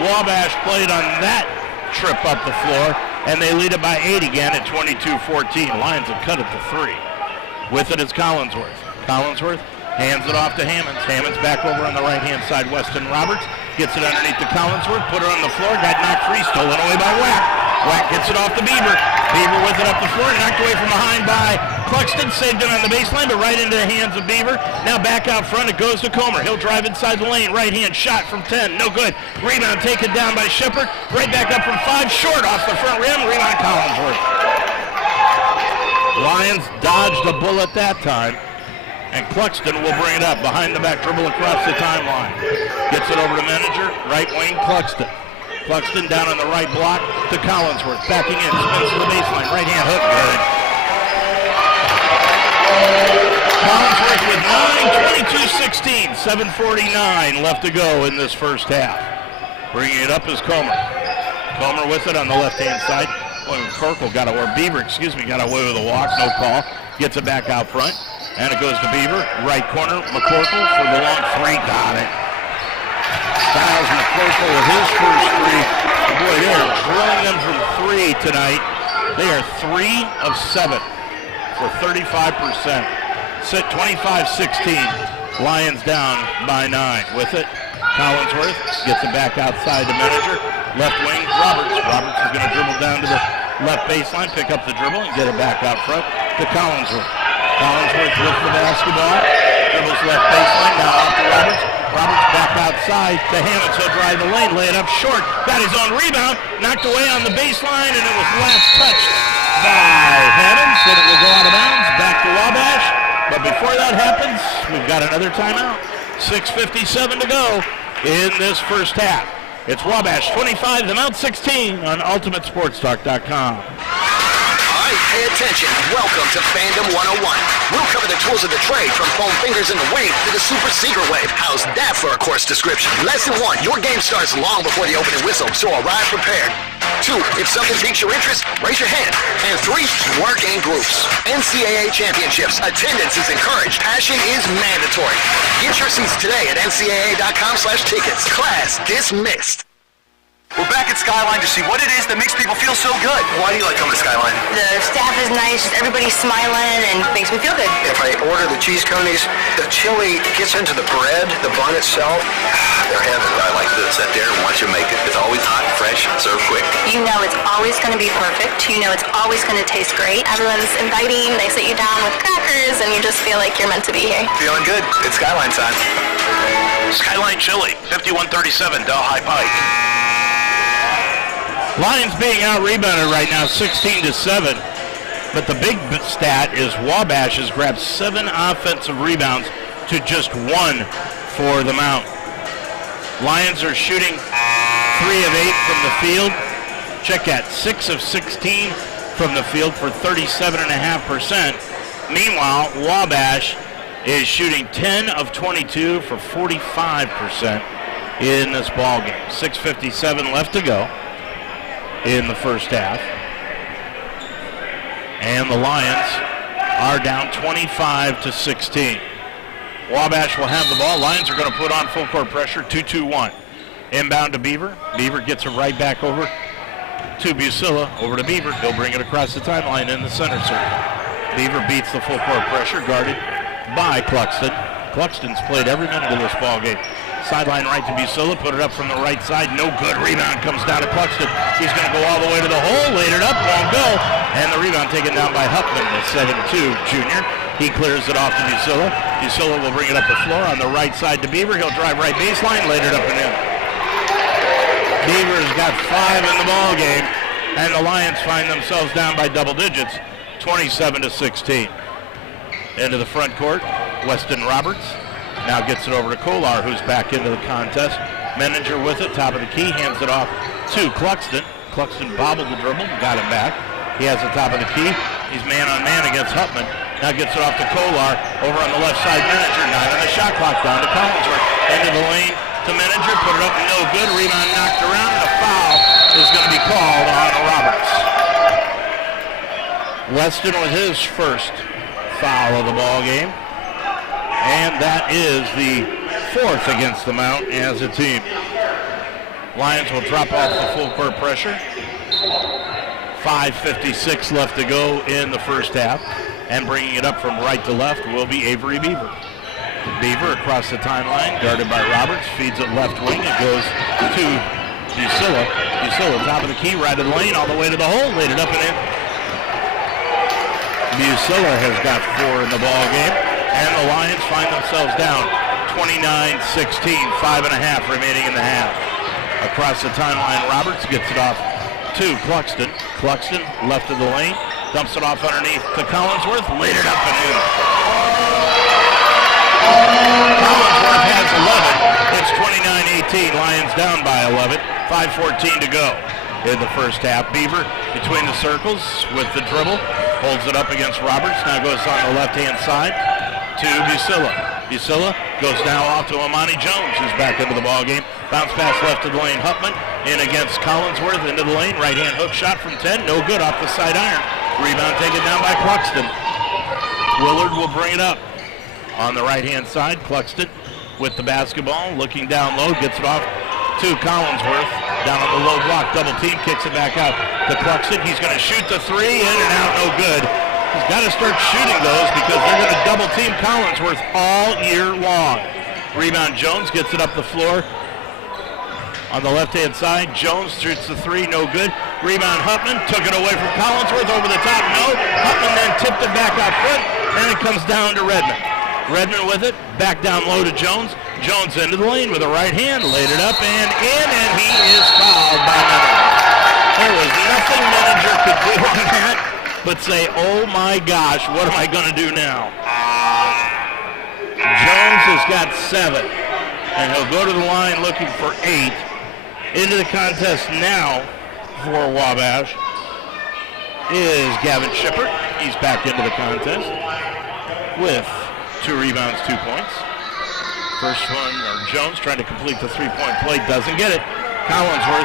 Wabash played on that trip up the floor, and they lead it by 8 again at 22-14. Lions have cut it to 3. With it is Collinsworth. Collinsworth hands it off to Hammonds. Hammonds back over on the right-hand side. Weston Roberts gets it underneath to Collinsworth, put it on the floor, got knocked free, stolen away by Wack. Whack gets it off to Beaver. Beaver with it up the floor, knocked away from behind by Cluxton. Saved it on the baseline, but right into the hands of Beaver. Now back out front, it goes to Comer. He'll drive inside the lane. Right hand shot from 10. No good. Rebound taken down by Shepard. Right back up from 5. Short off the front rim. Rebound Collinsworth. Lions dodged a bullet that time. And Cluxton will bring it up. Behind the back dribble across the timeline. Gets it over to Manager. Right wing, Cluxton. Cluxton down on the right block to Collinsworth. Backing in, spins to the baseline. Right hand hook, good. Collinsworth with 9, 22-16. 7:49 left to go in this first half. Bringing it up is Comer. Comer with it on the left-hand side. McCorkle got away, Beaver, got away with a walk, no call. Gets it back out front. And it goes to Beaver. Right corner, McCorkle for the long three. Got it. Styles McCorkle with his first three. Boy, they are drilling them from 3 tonight. They are 3 of 7 for 35%. Set 25-16. Lions down by 9. With it, Collinsworth gets it back outside to Manager. Left wing, Roberts. Roberts is going to dribble down to the left baseline, pick up the dribble, and get it back out front to Collinsworth. Collinsworth with the basketball. Dribbles left baseline, now off to Roberts. Roberts back outside to Hammonds. He'll drive the lane, lay it up short. Got his own rebound, knocked away on the baseline, and it was last touched by Hammonds. Then it will go out of bounds, back to Wabash. But before that happens, we've got another timeout. 6:57 to go in this first half. It's Wabash 25, the Mount 16 on UltimateSportsTalk.com. Pay attention. Welcome to Fandom 101. We'll cover the tools of the trade from foam fingers in the wing to the super secret wave. How's that for a course description? Lesson 1, your game starts long before the opening whistle, so arrive prepared. 2, if something piques your interest, raise your hand. And 3, work in groups. NCAA championships. Attendance is encouraged. Passion is mandatory. Get your seats today at ncaa.com/tickets. Class dismissed. We're back at Skyline to see what it is that makes people feel so good. Why do you like coming to Skyline? The staff is nice, just everybody's smiling and makes me feel good. If I order the cheese conies, the chili gets into the bread, the bun itself. They're heaven. I like to sit there and watch you make it. It's always hot, fresh, served quick. You know it's always going to be perfect. You know it's always going to taste great. Everyone's inviting. They sit you down with crackers, and you just feel like you're meant to be here. Feeling good. It's Skyline time. Skyline Chili, 5137 Delhi Pike. Lions being out-rebounded right now, 16-7. But the big stat is Wabash has grabbed 7 offensive rebounds to just 1 for the Mount. Lions are shooting 3 of 8 from the field. Check that, 6 of 16 from the field for 37.5%. Meanwhile, Wabash is shooting 10 of 22 for 45% in this ball game. 6:57 left to go in the first half. And the Lions are down 25-16. Wabash will have the ball. Lions are going to put on full court pressure, 2-2-1. Inbound to Beaver. Beaver gets it right back over to Busilla. Over to Beaver. He'll bring it across the timeline in the center circle. Beaver beats the full court pressure, guarded by Cluxton. Cluxton's played every minute of this ball game. Sideline right to Busilla, put it up from the right side. No good. Rebound comes down to Cluxton. He's going to go all the way to the hole. Laid it up, won't go. And the rebound taken down by Huffman, the 7'2" junior. He clears it off to Busilla. Busilla will bring it up the floor on the right side to Beaver. He'll drive right baseline, laid it up and in. Beaver's got 5 in the ball game, and the Lions find themselves down by double digits, 27-16. Into the front court, Weston Roberts now gets it over to Kolar, who's back into the contest. Menninger with it, top of the key, hands it off to Cluxton. Cluxton bobbled the dribble, got it back. He has the top of the key. He's man-on-man against Huffman. Now gets it off to Kolar. Over on the left side, Menninger, 9 on the shot clock, down to Collinsworth. Into the lane to Menninger, put it up, no good. Rebound knocked around, and a foul is going to be called on Roberts. Weston with his first foul of the ball game. And that is the 4th against the Mount as a team. Lions will drop off the full court pressure. 5:56 left to go in the first half. And bringing it up from right to left will be Avery Beaver. Beaver across the timeline, guarded by Roberts, feeds it left wing. It goes to Busilla, top of the key, right of the lane, all the way to the hole, laid it up and in. Busilla has got 4 in the ball game, and the Lions find themselves down 29-16, 5.5 remaining in the half. Across the timeline, Roberts gets it off to Cluxton. Cluxton, left of the lane, dumps it off underneath to Collinsworth, laid it up and in. Collinsworth has 11. It's 29-18. Lions down by 11. 5:14 to go in the first half. Beaver between the circles with the dribble. Holds it up against Roberts. Now goes on the left-hand side to Busilla. Busilla goes now off to Amani Jones, who's back into the ball game. Bounce pass left of the lane. Hupman in against Collinsworth into the lane. Right-hand hook shot from 10. No good off the side iron. Rebound taken down by Cluxton. Willard will bring it up. On the right-hand side, Cluxton with the basketball, looking down low, gets it off to Collinsworth. Down on the low block, double team, kicks it back out to Cluxton. He's going to shoot the 3, in and out, no good. He's got to start shooting those because they're going to double team Collinsworth all year long. Rebound, Jones gets it up the floor. On the left-hand side, Jones shoots the 3, no good. Rebound, Hupman, took it away from Collinsworth, over the top, no. Hupman then tipped it back out foot, and it comes down to Redmond. Redmond with it, back down low to Jones. Jones into the lane with a right hand, laid it up and in, and he is fouled by Menninger. There was nothing Menninger could do on that but say, oh my gosh, what am I going to do now? Jones has got 7, and he'll go to the line looking for 8. Into the contest now for Wabash is Gavin Shippert. He's back into the contest with 2 rebounds, 2 points. First one, or Jones trying to complete the 3-point play, doesn't get it. Collinsworth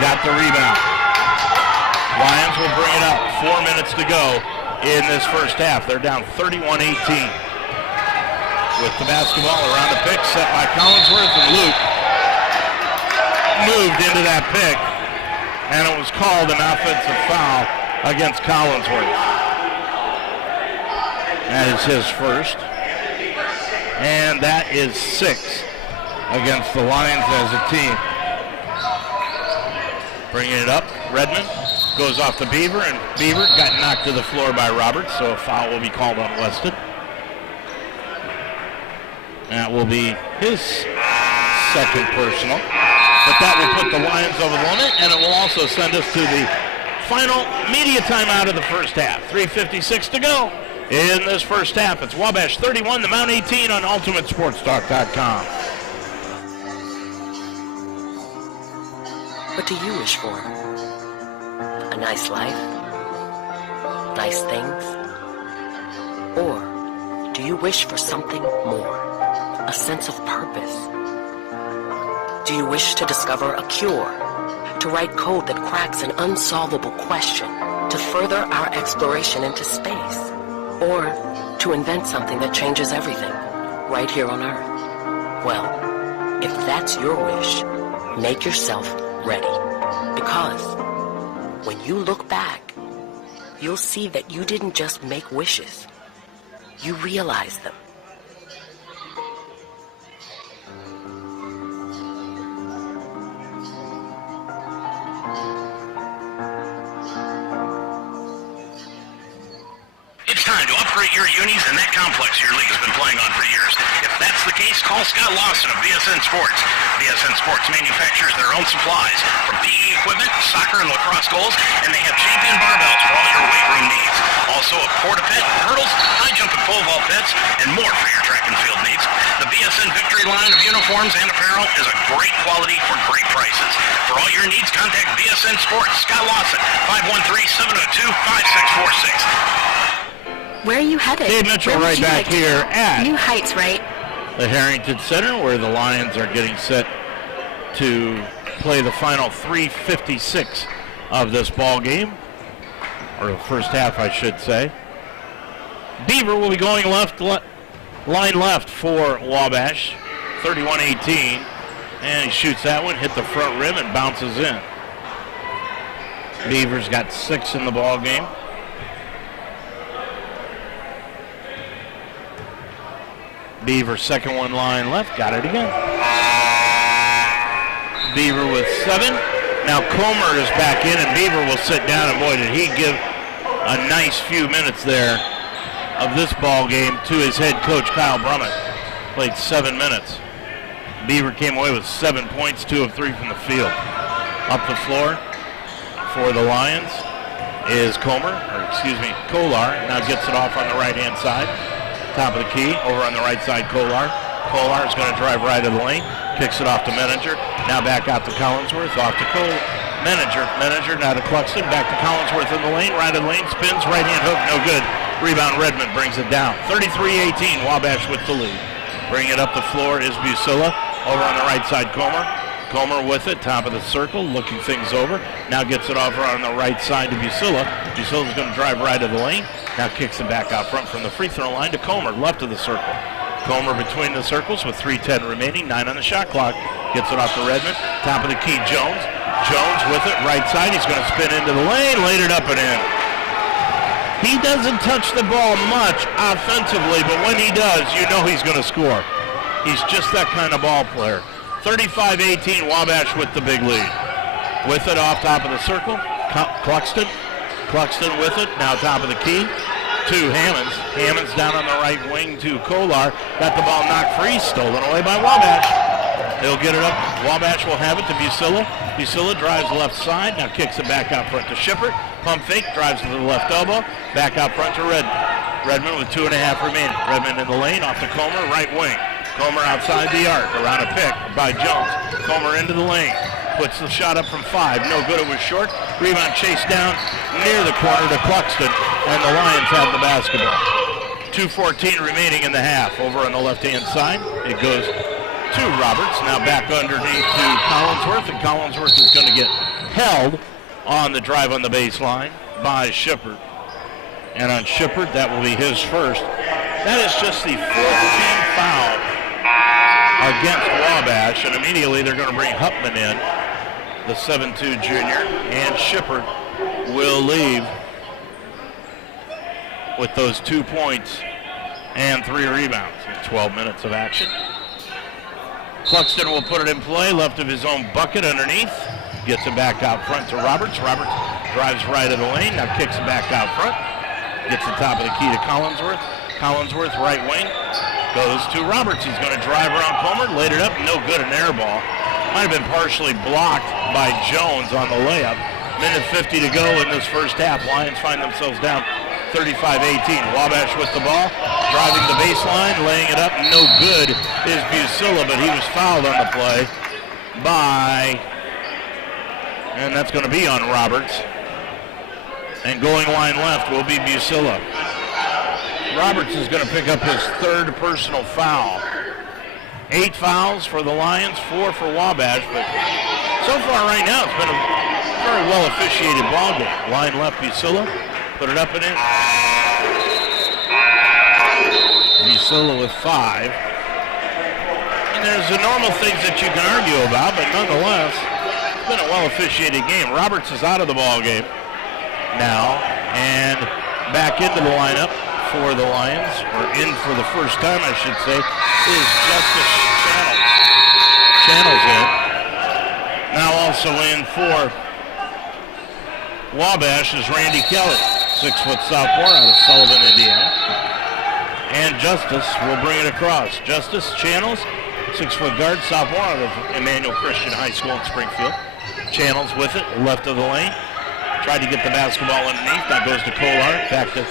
got the rebound. Lions will bring it up. 4 minutes to go in this first half. They're down 31-18. With the basketball around the pick, set by Collinsworth, and Luke moved into that pick, and it was called an offensive foul against Collinsworth. That is his first. And that is 6 against the Lions as a team. Bringing it up, Redmond goes off to Beaver, and Beaver got knocked to the floor by Roberts, so a foul will be called on Weston. That will be his second personal, but that will put the Lions over the limit, and it will also send us to the final media timeout of the first half. 3:56 to go. In this first half, it's Wabash 31, the Mount 18 on UltimateSportsTalk.com. What do you wish for? A nice life? Nice things? Or do you wish for something more? A sense of purpose? Do you wish to discover a cure? To write code that cracks an unsolvable question? To further our exploration into space? Or to invent something that changes everything, right here on Earth? Well, if that's your wish, make yourself ready. Because when you look back, you'll see that you didn't just make wishes. You realized them. It's time to upgrade your unis in that complex your league has been playing on for years. If that's the case, call Scott Lawson of BSN Sports. BSN Sports manufactures their own supplies from PE equipment, soccer and lacrosse goals, and they have champion barbells for all your weight room needs. Also a porta pit, hurdles, high jump and pole vault pits, and more for your track and field needs. The BSN Victory line of uniforms and apparel is a great quality for great prices. For all your needs, contact BSN Sports. Scott Lawson, 513-702-5646. Where are you headed? Dave Mitchell right back here at New Heights, right? the Harrington Center, where the Lions are getting set to play the final 3:56 of this ball game, or the first half, I should say. Beaver will be going line left for Wabash, 31-18, and he shoots that one, hit the front rim, and bounces in. Beaver's got 6 in the ball game. Beaver second one line left, got it again. Beaver with 7. Now Comer is back in, and Beaver will sit down, and boy, did he give a nice few minutes there of this ball game to his head coach, Kyle Brummett. Played 7 minutes. Beaver came away with 7 points, 2 of 3 from the field. Up the floor for the Lions is Kolar. Now gets it off on the right-hand side. Top of the key, over on the right side, Kolar. Kolar is going to drive right of the lane. Kicks it off to Menninger. Now back out to Collinsworth. Off to Menninger. Menninger now to Cluxton. Back to Collinsworth in the lane. Right of the lane. Spins. Right-hand hook. No good. Rebound Redmond brings it down. 33-18. Wabash with the lead. Bring it up the floor is Busilla. Over on the right side, Comer. Comer with it. Top of the circle. Looking things over. Now gets it over on the right side to Busilla. Busilla's going to drive right of the lane. Now kicks it back out front from the free throw line to Comer. Left of the circle. Comer between the circles with 3:10 remaining, 9 on the shot clock. Gets it off to Redmond. Top of the key, Jones. Jones with it, right side. He's going to spin into the lane, laid it up and in. He doesn't touch the ball much offensively, but when he does, you know he's going to score. He's just that kind of ball player. 35-18, Wabash with the big lead. With it off top of the circle, Cluxton. Cluxton with it, now top of the key. To Hammonds. Hammonds down on the right wing to Kolar. Got the ball knocked free, stolen away by Wabash. He'll get it up. Wabash will have it to Busilla. Busilla drives left side, now kicks it back out front to Shippert. Pump fake, drives to the left elbow. Back out front to Redmond. Redmond with 2.5 remaining. Redmond in the lane, off to Comer, right wing. Comer outside the arc, around a pick by Jones. Comer into the lane. Puts the shot up from 5. No good, it was short. Rebound chased down near the corner to Cluxton, and the Lions have the basketball. 2:14 remaining in the half. Over on the left-hand side, it goes to Roberts. Now back underneath to Collinsworth, and Collinsworth is going to get held on the drive on the baseline by Shippert. And on Shippert, that will be his first. That is just the 14th foul against Wabash, and immediately they're going to bring Hupman in, the 7'2 junior, and Shippert will leave with those 2 points and 3 rebounds in 12 minutes of action. Cluxton will put it in play, left of his own bucket underneath. Gets it back out front to Roberts. Roberts drives right of the lane, now kicks it back out front. Gets the top of the key to Collinsworth. Collinsworth, right wing, goes to Roberts. He's going to drive around Comer, laid it up, no good, an air ball. Might have been partially blocked by Jones on the layup. Minute 50 to go in this first half. Lions find themselves down 35-18. Wabash with the ball, driving the baseline, laying it up, no good is Busilla, but he was fouled on the play by, and that's going to be on Roberts. And going line left will be Busilla. Roberts is going to pick up his 3rd personal foul. 8 fouls for the Lions, 4 for Wabash, but so far right now it's been a very well officiated ball game. Line left, Busilla, put it up and in. Busilla with 5. And there's the normal things that you can argue about, but nonetheless, it's been a well officiated game. Roberts is out of the ball game now, and back into the lineup for the Lions, or in for the first time, I should say, is Justice Channels. Channels in. Now also in for Wabash is Randy Kelly, 6-foot sophomore out of Sullivan, Indiana. And Justice will bring it across. Justice Channels, 6-foot guard, sophomore out of Emmanuel Christian High School in Springfield. Channels with it, left of the lane. Tried to get the basketball underneath. Now goes to Kolar. Back to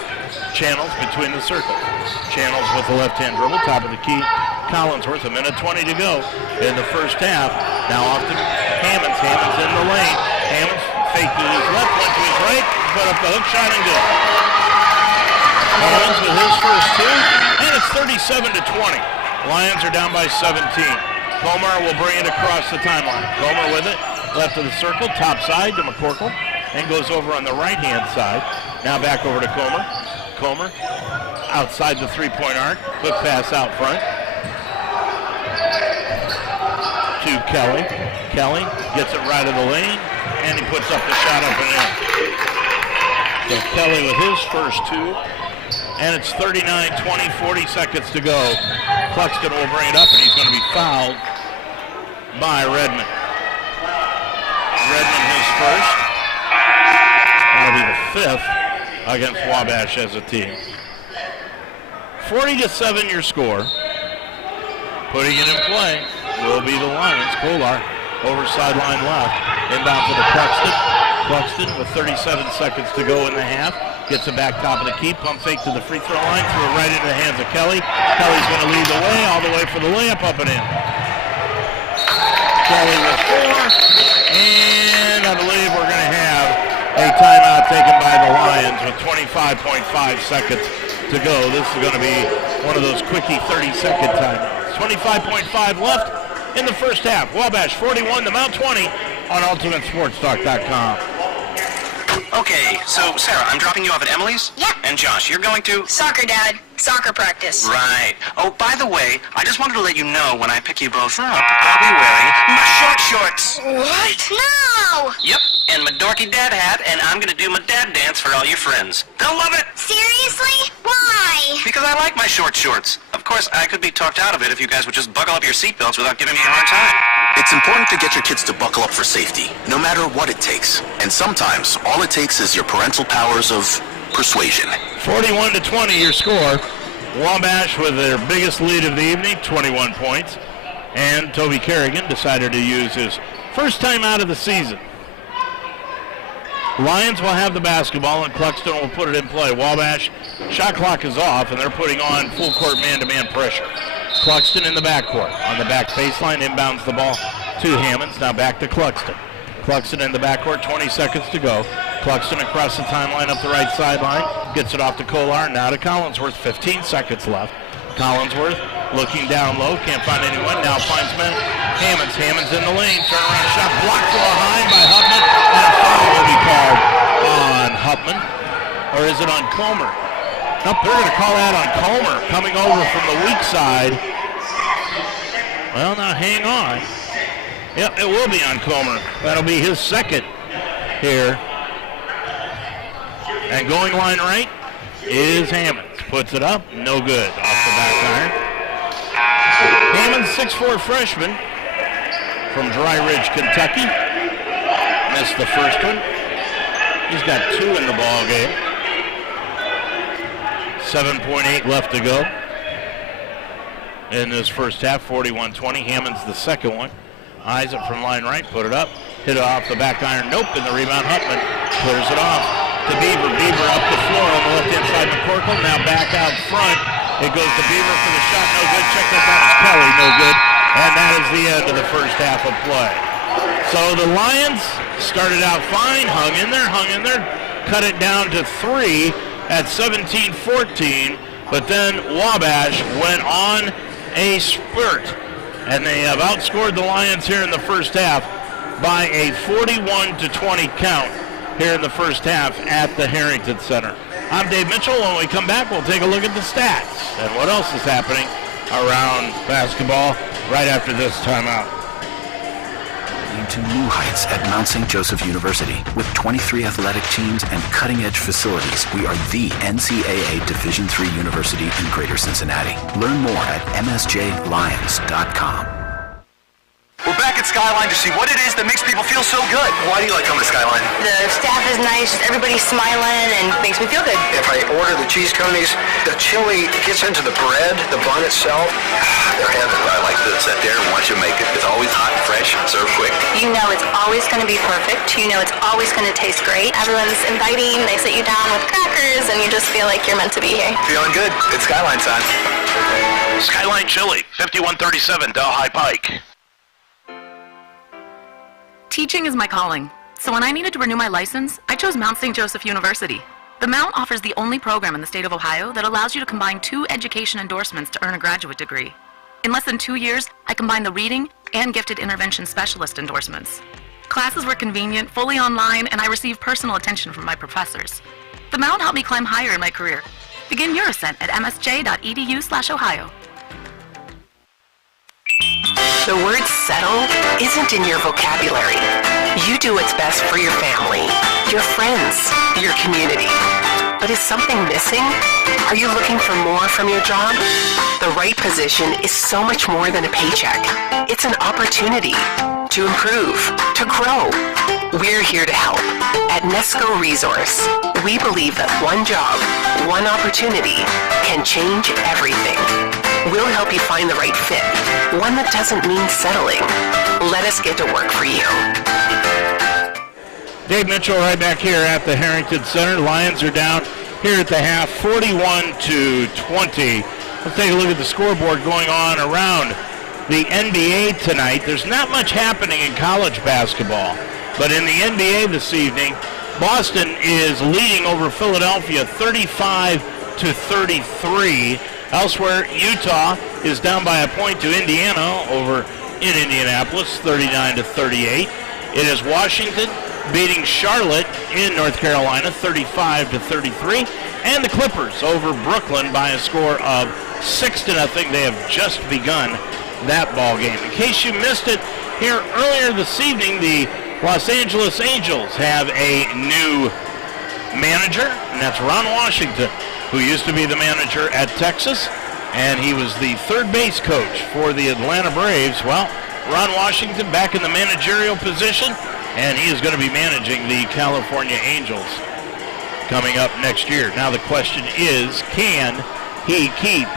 Channels between the circles. Channels with the left-hand dribble. Top of the key. Collinsworth. 1:20 to go in the first half. Now off to Hammonds. Hammonds in the lane. Hammonds faked to his left, went to his right, put up the hook shot and good. Hammonds with his first 2, and it's 37-20. Lions are down by 17. Comer will bring it across the timeline. Comer with it. Left of the circle. Top side to McCorkle. And goes over on the right-hand side. Now back over to Comer. Comer outside the 3-point arc. Quick pass out front to Kelly. Kelly gets it right of the lane, and he puts up the shot up and in. So Kelly with his first 2. And it's 39-20, 40 seconds to go. Cluxton will bring it up, and he's going to be fouled by Redmond. Redmond his first. That'll be the fifth against Wabash as a team. 40-7 your score. Putting it in play will be the Lions. Kolar over sideline left. Inbound to the Cluxton. Cluxton with 37 seconds to go in the half. Gets it back top of the key. Pump fake to the free throw line. Threw it right into the hands of Kelly. Kelly's going to lead the way all the way for the layup up and in. Kelly with 4. And I believe we're going to have a timeout taken by the Lions with 25.5 seconds to go. This is going to be one of those quickie 30-second timeouts. 25.5 left in the first half. Wabash 41 to Mount 20 on UltimateSportsTalk.com. Okay, so Sarah, I'm dropping you off at Emily's? Yep. And Josh, you're going to? Soccer, Dad. Soccer practice. Right. Oh, by the way, I just wanted to let you know when I pick you both up, I'll be wearing my short shorts. What? No! Yep, and my dorky dad hat, and I'm going to do my dad dance for all your friends. They'll love it! Seriously? Why? Because I like my short shorts. Of course, I could be talked out of it if you guys would just buckle up your seatbelts without giving me a hard time. It's important to get your kids to buckle up for safety, no matter what it takes. And sometimes, all it takes is your parental powers of persuasion. 41-20 your score. Wabash with their biggest lead of the evening, 21 points. And Toby Kerrigan decided to use his first time out of the season. Lions will have the basketball and Cluxton will put it in play. Wabash shot clock is off and they're putting on full court man-to-man pressure. Cluxton in the backcourt. On the back baseline, inbounds the ball to Hammonds. Now back to Cluxton. Cluxton in the backcourt, 20 seconds to go. Cluxton across the timeline up the right sideline. Gets it off to Kolar, now to Collinsworth. 15 seconds left. Collinsworth looking down low, can't find anyone. Now finds Hammonds. Hammonds in the lane. Turnaround shot blocked from behind by Huffman. And a foul will be called on Huffman. Or is it on Comer? Nope, they're going to call that on Comer coming over from the weak side. Well, now hang on. Yep, it will be on Comer. That'll be his second here. And going line right is Hammonds. Puts it up, no good. Off the back iron. Hammonds, 6'4" freshman from Dry Ridge, Kentucky. Missed the first one. He's got 2 in the ball game. 7.8 left to go in this first half. 41-20. Hammonds the second one. Eyes it from line right, put it up, hit it off the back iron. Nope, and the rebound Huffman clears it off to Beaver. Beaver up the floor on the left-hand side. McCorkle now back out front. It goes to Beaver for the shot, no good. Check that out, Kelly, no good. And that is the end of the first half of play. So the Lions started out fine, hung in there, cut it down to 3 at 17-14, but then Wabash went on a spurt. And they have outscored the Lions here in the first half by a 41-20 count here in the first half at the Harrington Center. I'm Dave Mitchell. When we come back, we'll take a look at the stats and what else is happening around basketball right after this timeout. To new heights at Mount St. Joseph University. With 23 athletic teams and cutting-edge facilities, we are the NCAA Division III university in Greater Cincinnati. Learn more at msjlions.com. We're back at Skyline to see what it is that makes people feel so good. Why do you like coming to Skyline? The staff is nice, everybody's smiling, and makes me feel good. If I order the cheese conies, the chili gets into the bread, the bun itself. They're heaven. I like to sit there and watch you make it. It's always hot and fresh and served quick. You know it's always going to be perfect. You know it's always going to taste great. Everyone's inviting. They sit you down with crackers, and you just feel like you're meant to be here. Feeling good. It's Skyline time. Skyline Chili, 5137 Delhi Pike. Teaching is my calling, so when I needed to renew my license, I chose Mount St. Joseph University. The Mount offers the only program in the state of Ohio that allows you to combine 2 education endorsements to earn a graduate degree. In less than 2 years, I combined the reading and gifted intervention specialist endorsements. Classes were convenient, fully online, and I received personal attention from my professors. The Mount helped me climb higher in my career. Begin your ascent at msj.edu/Ohio. The word settle isn't in your vocabulary. You do what's best for your family, your friends, your community. But is something missing? Are you looking for more from your job? The right position is so much more than a paycheck. It's an opportunity to improve, to grow. We're here to help. At Nesco Resource, we believe that one job, one opportunity can change everything. We'll help you find the right fit, one that doesn't mean settling. Let us get to work for you. Dave Mitchell right back here at the Harrington Center. Lions are down here at the half, 41-20. Let's take a look at the scoreboard going on around the NBA tonight. There's not much happening in college basketball, but in the NBA this evening, Boston is leading over Philadelphia 35-33. Elsewhere, Utah is down by a point to Indiana over in Indianapolis, 39-38. It is Washington beating Charlotte in North Carolina, 35-33. And the Clippers over Brooklyn by a score of 6-0. They have just begun that ball game. In case you missed it, here earlier this evening, the Los Angeles Angels have a new manager, and that's Ron Washington, who used to be the manager at Texas, and he was the third base coach for the Atlanta Braves. Well, Ron Washington back in the managerial position, and he is going to be managing the California Angels coming up next year. Now the question is, can he keep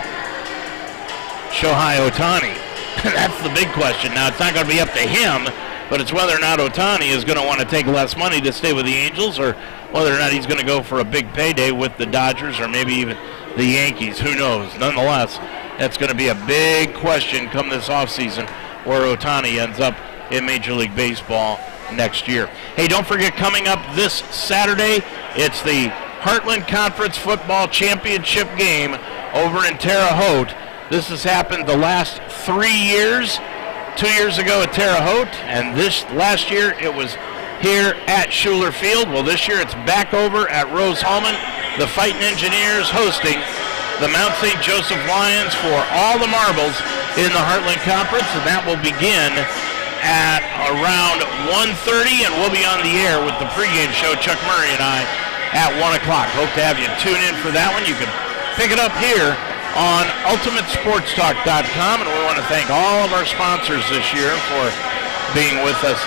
Shohei Ohtani? That's the big question. Now, it's not going to be up to him, but it's whether or not Ohtani is going to want to take less money to stay with the Angels, or whether or not he's going to go for a big payday with the Dodgers or maybe even the Yankees. Who knows? Nonetheless, that's going to be a big question come this offseason, where Ohtani ends up in Major League Baseball next year. Hey, don't forget, coming up this Saturday, it's the Heartland Conference Football Championship game over in Terre Haute. This has happened the last 3 years. 2 years ago at Terre Haute, and this last year it was here at Schuler Field. Well, this year it's back over at Rose-Hulman. The Fighting Engineers hosting the Mount St. Joseph Lions for all the marbles in the Heartland Conference, and that will begin at around 1:30, and we'll be on the air with the pregame show, Chuck Murray and I, at 1 o'clock. Hope to have you tune in for that one. You can pick it up here on UltimateSportsTalk.com, and we want to thank all of our sponsors this year for being with us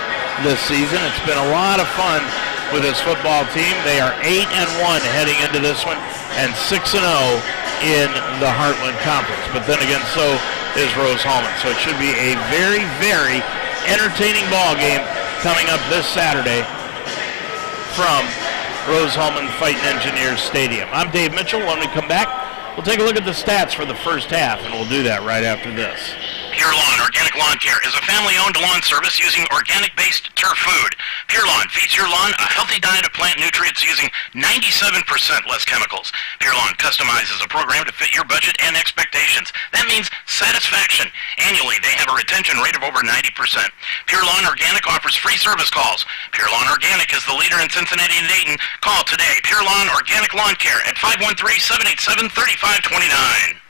this season. It's been a lot of fun with this football team. They are 8-1 heading into this one, and 6-0 in the Heartland Conference. But then again, so is Rose-Hulman. So it should be a very, very entertaining ball game coming up this Saturday from Rose-Hulman Fighting Engineers Stadium. I'm Dave Mitchell. When we come back, we'll take a look at the stats for the first half, and we'll do that right after this. Pure Lawn Organic Lawn Care is a family-owned lawn service using organic-based turf food. Pure Lawn feeds your lawn a healthy diet of plant nutrients using 97% less chemicals. Pure Lawn customizes a program to fit your budget and expectations. That means satisfaction. Annually, they have a retention rate of over 90%. Pure Lawn Organic offers free service calls. Pure Lawn Organic is the leader in Cincinnati and Dayton. Call today. Pure Lawn Organic Lawn Care at 513-787-3529.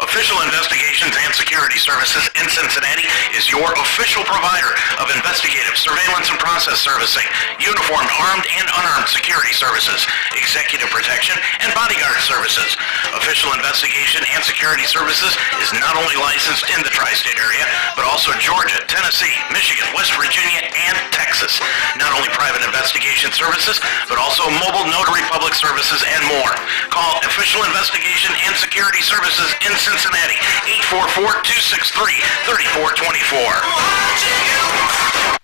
Official Investigations and Security Services in Cincinnati is your official provider of investigative, surveillance, and process servicing, uniformed, armed, and unarmed security services, executive protection, and bodyguard services. Official Investigation and Security Services is not only licensed in the tri-state area, but also Georgia, Tennessee, Michigan, West Virginia, and Texas. Not only private investigation services, but also mobile notary public services and more. Call Official Investigation and Security Services in Cincinnati, 844-263-3424.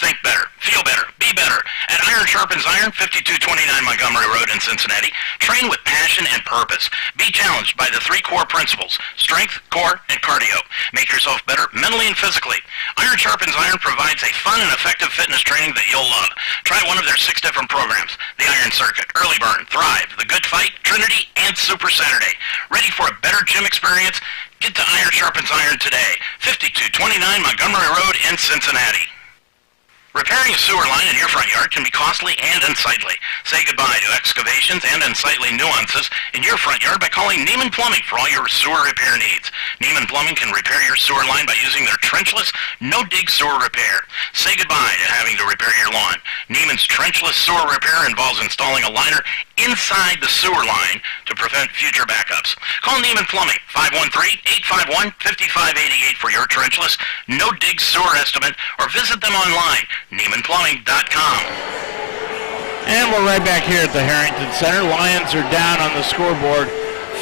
Think better, feel better, be better. At Iron Sharpens Iron, 5229 Montgomery Road in Cincinnati, train with passion and purpose. Be challenged by the 3 core principles: strength, core, and cardio. Make yourself better mentally and physically. Iron Sharpens Iron provides a fun and effective fitness training that you'll love. Try one of their 6 different programs: the Iron Circuit, Early Burn, Thrive, the Good Fight, Trinity, and Super Saturday. Ready for a better gym experience? Get to Iron Sharpens Iron today, 5229 Montgomery Road in Cincinnati. Repairing a sewer line in your front yard can be costly and unsightly. Say goodbye to excavations and unsightly nuances in your front yard by calling Neiman Plumbing for all your sewer repair needs. Neiman Plumbing can repair your sewer line by using their trenchless, no-dig sewer repair. Say goodbye to having to repair your lawn. Neiman's trenchless sewer repair involves installing a liner inside the sewer line to prevent future backups. Call Neiman Plumbing, 513-851-5588 for your trenchless, no-dig sewer estimate, or visit them online, NeimanPlumbing.com. And we're right back here at the Harrington Center. Lions are down on the scoreboard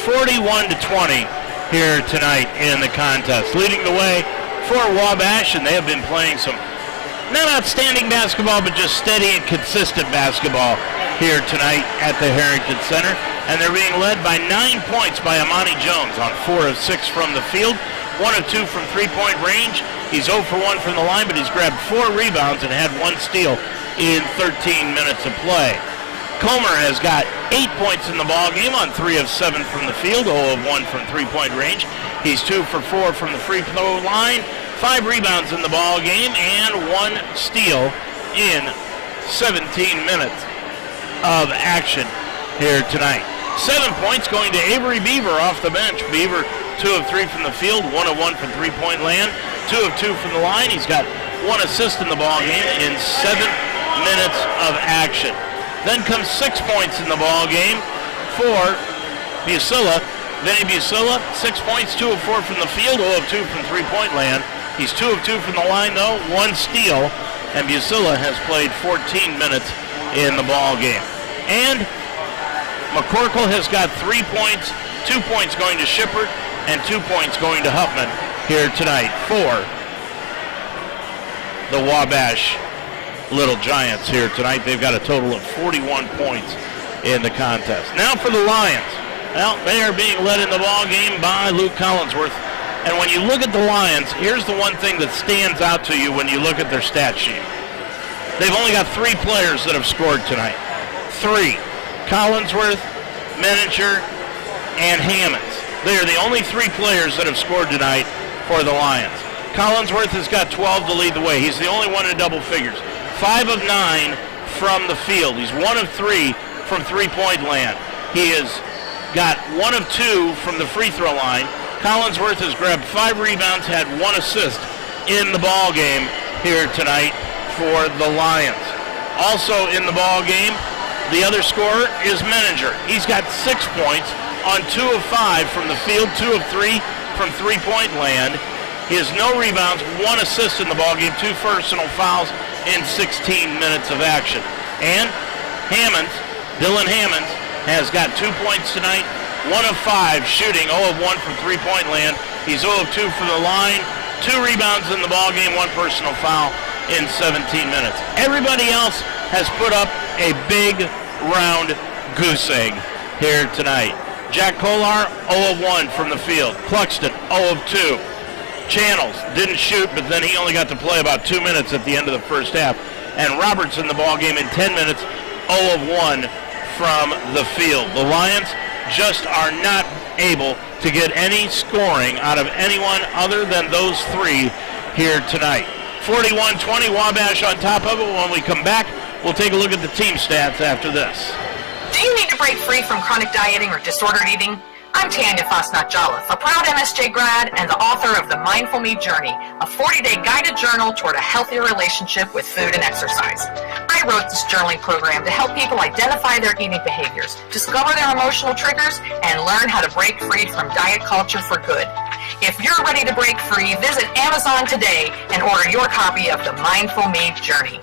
41-20 here tonight in the contest. Leading the way for Wabash, and they have been playing some not outstanding basketball, but just steady and consistent basketball here tonight at the Harrington Center. And they're being led by 9 points by Amani Jones on 4 of 6 from the field, 1 of 2 from three-point range. He's 0 for 1 from the line, but he's grabbed 4 rebounds and had 1 steal in 13 minutes of play. Comer has got 8 points in the ball game on 3 of 7 from the field, 0 of 1 from three-point range. He's 2 for 4 from the free throw line, 5 rebounds in the ball game, and 1 steal in 17 minutes of action here tonight. 7 points going to Avery Beaver off the bench. Beaver 2 of 3 from the field, 1 of 1 from three-point land, 2 of 2 from the line. He's got 1 assist in the ball game in 7 minutes of action. Then comes 6 points in the ball game for Busilla. Vinny Busilla, 6 points, 2 of 4 from the field, 0 of 2 from three-point land. He's 2 of 2 from the line, though, 1 steal, and Busilla has played 14 minutes in the ball game. And McCorkle has got 3 points, 2 points going to Shippert, and 2 points going to Huffman here tonight for the Wabash Little Giants here tonight. They've got a total of 41 points in the contest. Now for the Lions. Well, they are being led in the ball game by Luke Collinsworth. And when you look at the Lions, here's the one thing that stands out to you when you look at their stat sheet. They've only got 3 players that have scored tonight. 3. Collinsworth, Meninger, and Hammonds. They are the only 3 players that have scored tonight for the Lions. Collinsworth has got 12 to lead the way. He's the only one in double figures. 5 of 9 from the field. He's 1 of 3 from three-point land. He has got 1 of 2 from the free throw line. Collinsworth has grabbed 5 rebounds, had 1 assist in the ball game here tonight for the Lions. Also in the ball game, the other scorer is Meninger. He's got 6 points on 2 of 5 from the field, 2 of 3 from three-point land. He has no rebounds, 1 assist in the ball game, 2 personal fouls in 16 minutes of action. And Hammonds, Dylan Hammonds, has got 2 points tonight, 1 of 5 shooting, 0 of 1 from three-point land. He's 0 of 2 from the line, 2 rebounds in the ball game, 1 personal foul in 17 minutes. Everybody else has put up a big round goose egg here tonight. Jack Kolar, 0 of 1 from the field. Cluxton, 0 of 2. Channels didn't shoot, but then he only got to play about 2 minutes at the end of the first half. And Roberts in the ball game in 10 minutes, 0 of 1 from the field. The Lions just are not able to get any scoring out of anyone other than those 3 here tonight. 41-20, Wabash on top of it. When we come back, we'll take a look at the team stats after this. Do you need to break free from chronic dieting or disordered eating? I'm Tanya Fosnat-Jolliffe, a proud MSJ grad and the author of The Mindful Me Journey, a 40-day guided journal toward a healthier relationship with food and exercise. I wrote this journaling program to help people identify their eating behaviors, discover their emotional triggers, and learn how to break free from diet culture for good. If you're ready to break free, visit Amazon today and order your copy of The Mindful Me Journey.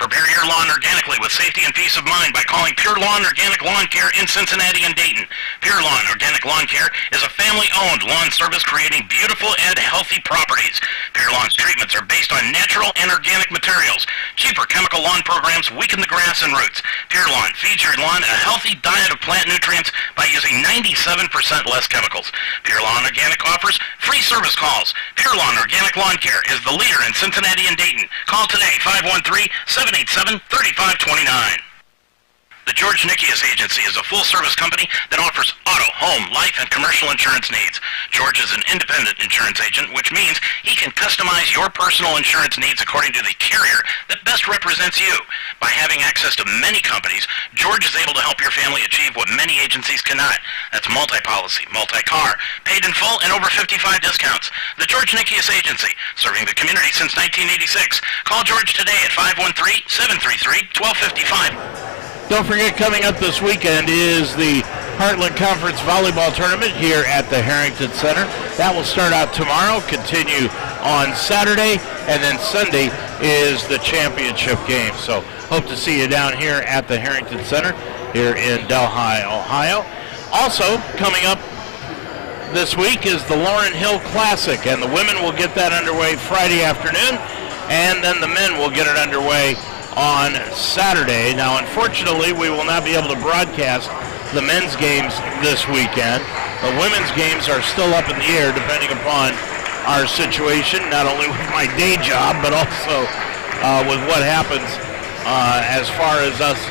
Prepare your lawn organically with safety and peace of mind by calling Pure Lawn Organic Lawn Care in Cincinnati and Dayton. Pure Lawn Organic Lawn Care is a family-owned lawn service creating beautiful and healthy properties. Pure Lawn's treatments are based on natural and organic materials. Cheaper chemical lawn programs weaken the grass and roots. Pure Lawn feeds your lawn a healthy diet of plant nutrients by using 97% less chemicals. Pure Lawn Organic offers free service calls. Pure Lawn Organic Lawn Care is the leader in Cincinnati and Dayton. Call today, 513-787-3529. The George Nikias Agency is a full-service company that offers auto, home, life, and commercial insurance needs. George is an independent insurance agent, which means he can customize your personal insurance needs according to the carrier that best represents you. By having access to many companies, George is able to help your family achieve what many agencies cannot. That's multi-policy, multi-car, paid in full, and over 55 discounts. The George Nikias Agency, serving the community since 1986. Call George today at 513-733-1255. Don't forget, coming up this weekend is the Heartland Conference Volleyball Tournament here at the Harrington Center. That will start out tomorrow, continue on Saturday, and then Sunday is the championship game. So hope to see you down here at the Harrington Center here in Delhi, Ohio. Also, coming up this week is the Lauren Hill Classic, and the women will get that underway Friday afternoon, and then the men will get it underway on Saturday. Now, unfortunately, we will not be able to broadcast the men's games this weekend. The women's games are still up in the air depending upon our situation, not only with my day job, but also with what happens as far as us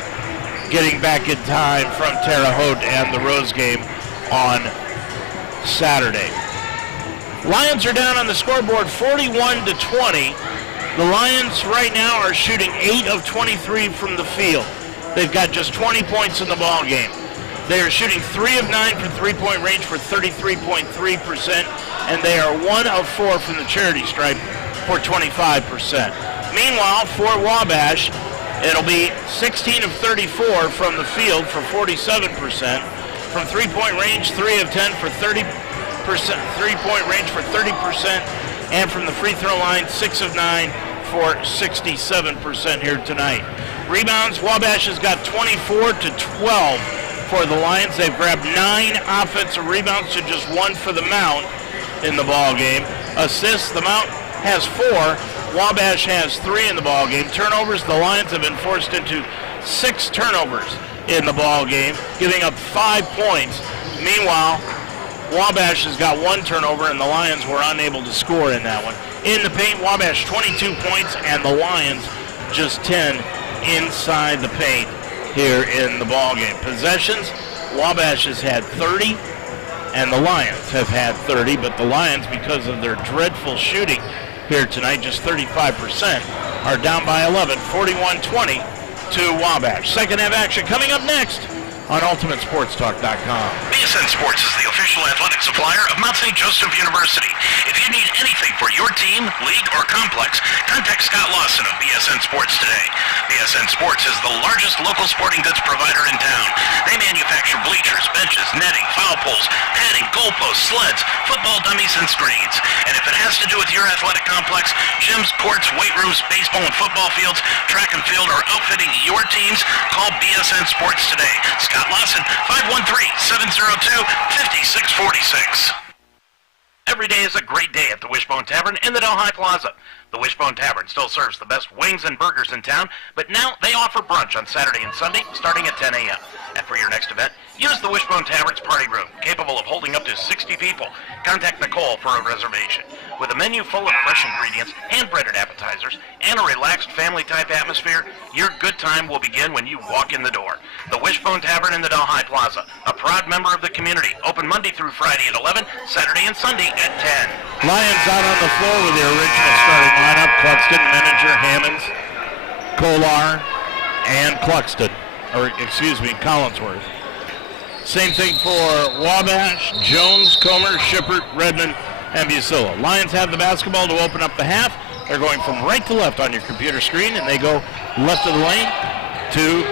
getting back in time from Terre Haute and the Rose game on Saturday. Lions are down on the scoreboard 41-20. The Lions right now are shooting 8 of 23 from the field. They've got just 20 points in the ball game. They are shooting 3 of 9 from three-point range for 33.3%, and they are 1 of 4 from the charity stripe for 25%. Meanwhile, for Wabash, it'll be 16 of 34 from the field for 47%. From three-point range, 3 of 10 for 30%. Three-point range for 30%. And from the free throw line, 6 of 9 for 67% here tonight. Rebounds, Wabash has got 24-12 for the Lions. They've grabbed 9 offensive rebounds to just 1 for the Mount in the ball game. Assists, the Mount has 4. Wabash has 3 in the ball game. Turnovers, the Lions have been forced into 6 turnovers in the ball game, giving up 5 points. Meanwhile, Wabash has got 1 turnover, and the Lions were unable to score in that one. In the paint, Wabash 22 points, and the Lions just 10 inside the paint here in the ball game. Possessions, Wabash has had 30, and the Lions have had 30, but the Lions, because of their dreadful shooting here tonight, just 35%, are down by 11, 41-20 to Wabash. Second half action coming up next on UltimateSportsTalk.com. BSN Sports is the official athletic supplier of Mount St. Joseph University. If you need anything for your team, league, or complex, contact Scott Lawson of BSN Sports today. BSN Sports is the largest local sporting goods provider in town. They manufacture bleachers, benches, netting, foul poles, padding, goalposts, sleds, football dummies, and screens. And if it has to do with your athletic complex, gyms, courts, weight rooms, baseball and football fields, track and field, or outfitting your teams, call BSN Sports today. Scott Lawson, 513-702-5646. Every day is a great day at the Wishbone Tavern in the Delhi Plaza. The Wishbone Tavern still serves the best wings and burgers in town, but now they offer brunch on Saturday and Sunday starting at 10 a.m. And for your next event, use the Wishbone Tavern's party room, capable of holding up to 60 people. Contact Nicole for a reservation. With a menu full of fresh ingredients, hand-breaded appetizers, and a relaxed family-type atmosphere, your good time will begin when you walk in the door. The Wishbone Tavern in the Delhi Plaza, a proud member of the community, open Monday through Friday at 11, Saturday and Sunday at 10. Lions out on the floor with their original starting lineup: Cluxton, Menninger, Hammonds, Kolar, and Collinsworth. Same thing for Wabash, Jones, Comer, Shippert, Redmond, and Busilla. Lions have the basketball to open up the half. They're going from right to left on your computer screen, and they go left of the lane to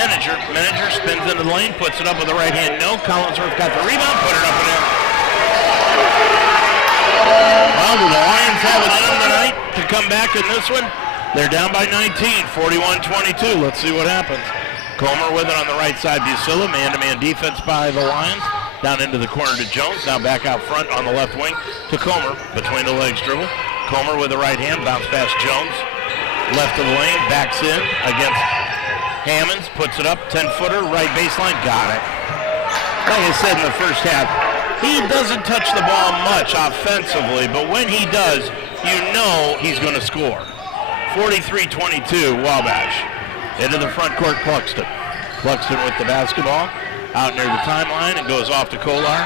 Menninger. Menninger spins into the lane, puts it up with the right hand. No, Collinsworth got the rebound, put it up and in. Well, do the Lions have it in them tonight to come back in this one? They're down by 19, 41-22. Let's see what happens. Comer with it on the right side. Busilla, man-to-man defense by the Lions. Down into the corner to Jones. Now back out front on the left wing to Comer. Between the legs dribble. Comer with the right hand. Bounce past Jones. Left of the lane. Backs in against Hammonds. Puts it up. 10-footer. Right baseline. Got it. Like I said in the first half, he doesn't touch the ball much offensively, but when he does, you know he's going to score. 43-22, Wabash. Into the front court, Cluxton. Cluxton with the basketball. Out near the timeline and goes off to Kolar.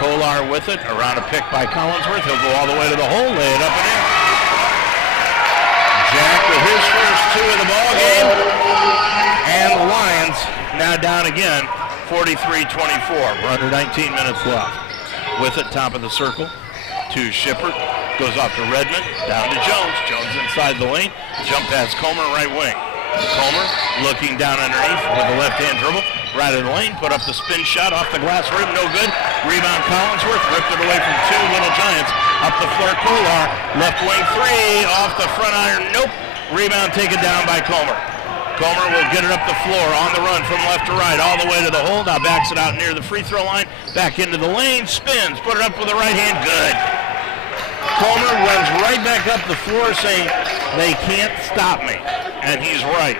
Kolar with it. Around a pick by Collinsworth. He'll go all the way to the hole. Lay it up and in. Jack with his first 2 of the ball game. And the Lions now down again, 43-24. We're under 19 minutes left. With it, top of the circle to Shippert. Goes off to Redmond. Down to Jones. Jones inside the lane. Jump pass Comer, right wing. Comer looking down underneath with a left-hand dribble. Right in the lane, put up the spin shot off the glass rim, no good. Rebound Collinsworth, ripped it away from two Little Giants. Up the floor, Kolar, left wing three, off the front iron, nope. Rebound taken down by Comer. Comer will get it up the floor on the run from left to right, all the way to the hole. Now backs it out near the free throw line, back into the lane, spins, put it up with the right hand, good. Comer runs right back up the floor saying, they can't stop me. And he's right.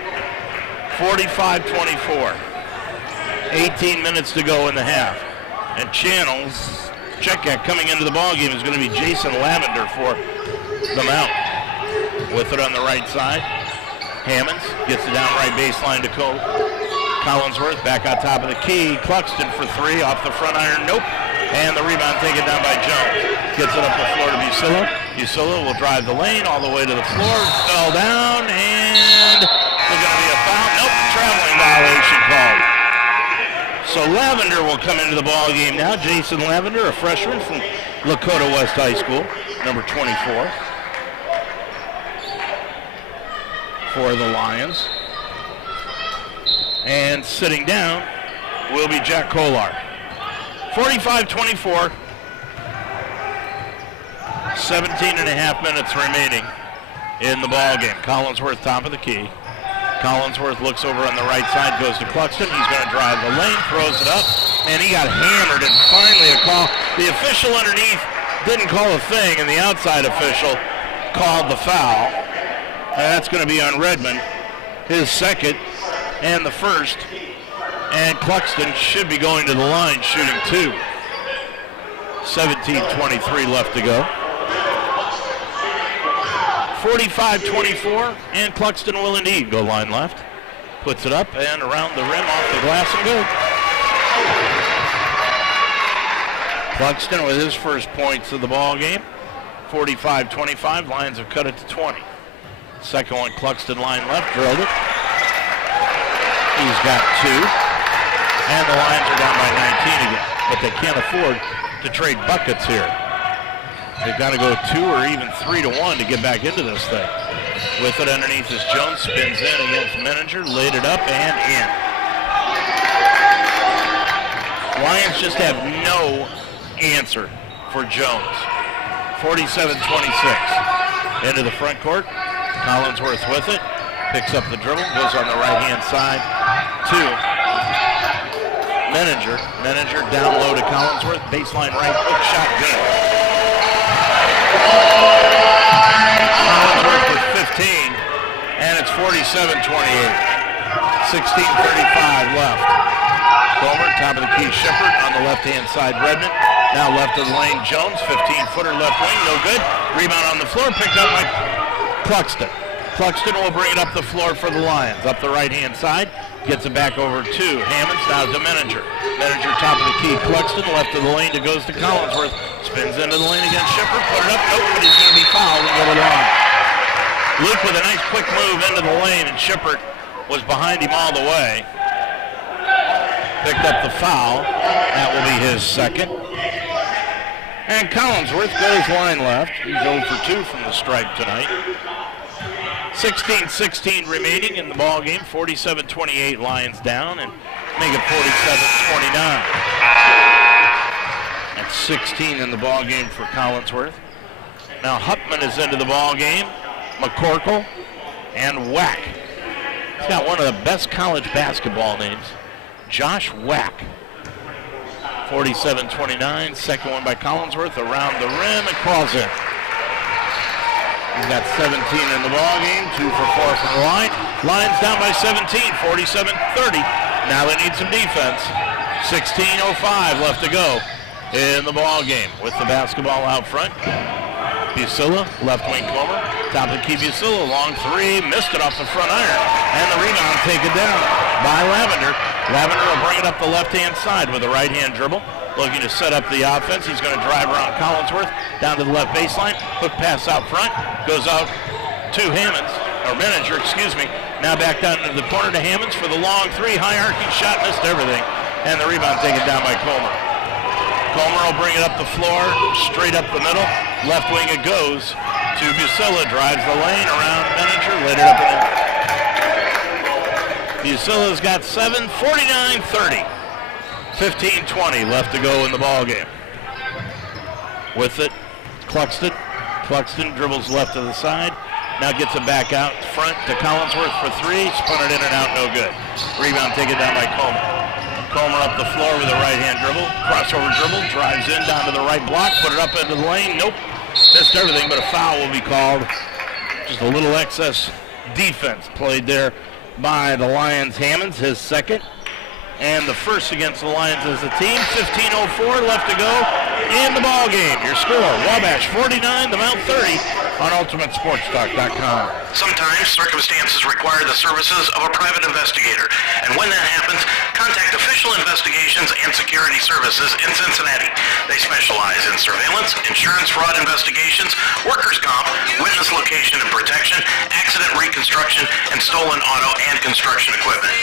45-24. 18 minutes to go in the half. And Channels, Checkett coming into the ballgame is going to be Jason Lavender for the Mount. With it on the right side. Hammonds gets it down right baseline to Collinsworth. Back on top of the key. Cluxton for three off the front iron. Nope. And the rebound taken down by Jones. Gets it up the floor to Busilla. Busilla will drive the lane all the way to the floor. Fell down and there's going to be a foul. Nope. Traveling violation called. So Lavender will come into the ball game now. Jason Lavender, a freshman from Lakota West High School, number 24 for the Lions. And sitting down will be Jack Kolar. 45-24. 17 and a half minutes remaining in the ball game. Collinsworth top of the key. Collinsworth looks over on the right side, goes to Cluxton. He's going to drive the lane, throws it up, and he got hammered, and finally a call. The official underneath didn't call a thing, and the outside official called the foul. And that's going to be on Redmond, his second and the first. And Cluxton should be going to the line shooting two. 17:23 left to go. 45-24, and Cluxton will indeed go line left. Puts it up and around the rim, off the glass, and good. Cluxton with his first points of the ball game. 45-25, Lions have cut it to 20. Second one, Cluxton line left, drilled it. He's got two, and the Lions are down by 19 again. But they can't afford to trade buckets here. They've got to go 2 or even 3-1 to get back into this thing. With it underneath as Jones spins in against Menninger, laid it up and in. Lions just have no answer for Jones. 47-26. Into the front court. Collinsworth with it. Picks up the dribble, goes on the right-hand side to Menninger. Menninger down low to Collinsworth. Baseline right, hook shot, good. Collinsworth with 15, and it's 47-28. 16:35 left. Comer, top of the key, Shepard on the left-hand side, Redmond. Now left of the lane, Jones, 15-footer left wing, no good. Rebound on the floor, picked up by Cluxton. Cluxton will bring it up the floor for the Lions. Up the right-hand side, gets it back over to Hammonds, now to Menninger. Menninger, top of the key, Cluxton, left of the lane, it goes to Collinsworth. Spins into the lane against Shepard, put it up, nope, but he's going to be fouled and go to the line. Luke with a nice quick move into the lane, and Shepard was behind him all the way. Picked up the foul. That will be his second. And Collinsworth goes line left. He's 0 for 2 from the stripe tonight. 16-16 remaining in the ball game. 47-28 Lions down, and make it 47-29. That's 16 in the ball game for Collinsworth. Now Hupman is into the ball game. McCorkle and Wack. He's got one of the best college basketball names. Josh Wack. 47-29. Second one by Collinsworth around the rim and crawls in. He's got 17 in the ball game. 2 for 4 from the line. Lions down by 17. 47-30. Now they need some defense. 16:05 left to go in the ball game with the basketball out front. Busilla, left wing Comer, top of the key Busilla, long three, missed it off the front iron, and the rebound taken down by Lavender. Lavender will bring it up the left-hand side with a right-hand dribble, looking to set up the offense. He's going to drive around Collinsworth, down to the left baseline, hook pass out front, goes out to Hammonds, or Menninger, excuse me. Now back down into the corner to Hammonds for the long three, high arcing shot, missed everything, and the rebound taken down by Comer. Comer will bring it up the floor, straight up the middle. Left wing it goes to Busilla, drives the lane around Menninger, laid it up and in. Bucilla's got 7, 49-30. 15-20 left to go in the ball game. With it, Cluxton. Cluxton dribbles left to the side. Now gets it back out front to Collinsworth for three. Spun it in and out, no good. Rebound taken down by Comer. Comer up the floor with a right-hand dribble. Crossover dribble, drives in down to the right block, put it up into the lane. Nope, missed everything, but a foul will be called. Just a little excess defense played there by the Lions. Hammonds, his second. And the first against the Lions as a team. 15:04 left to go in the ball game. Your score, Wabash 49, the Mount 30 on UltimateSportsTalk.com. Sometimes circumstances require the services of a private investigator, and when that happens, contact Official Investigations and Security Services in Cincinnati. They specialize in surveillance, insurance fraud investigations, workers' comp, witness location and protection, accident reconstruction, and stolen auto and construction equipment.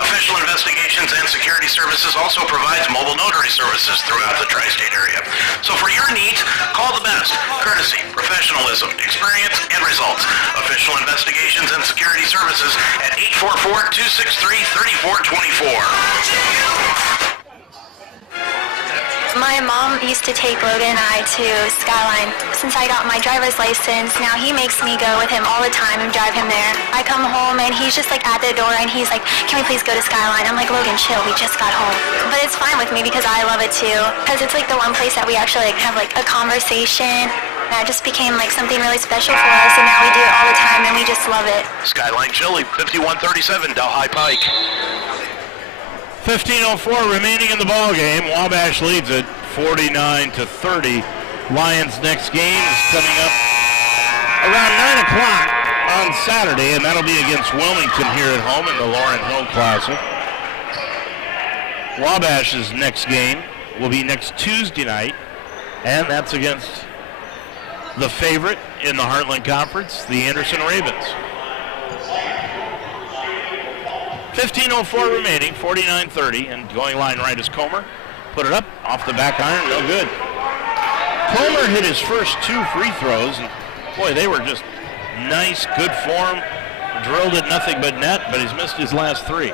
Official Investigations and Security Services also provides mobile notary services throughout the tri-state area. So for your needs, call the best. Courtesy, professionalism, experience, and results. Official Investigations and Security Services at 844-263-3424. My mom used to take Logan and I to Skyline. Since I got my driver's license, now he makes me go with him all the time and drive him there. I come home and he's just like at the door and he's like, can we please go to Skyline? I'm like, Logan, chill, we just got home. But it's fine with me because I love it too. Because it's like the one place that we actually like have like a conversation. That just became like something really special for us, and now we do it all the time and we just love it. Skyline Chili, 5137, Delhi Pike. 15:04 remaining in the ball game. Wabash leads it 49-30. Lions' next game is coming up around 9 o'clock on Saturday, and that'll be against Wilmington here at home in the Laurel Hill Classic. Wabash's next game will be next Tuesday night, and that's against the favorite in the Heartland Conference, the Anderson Ravens. 15:04 remaining, 49-30, and going line right is Comer. Put it up, off the back iron, no good. Comer hit his first two free throws, and boy, they were just nice, good form. Drilled it nothing but net, but he's missed his last three.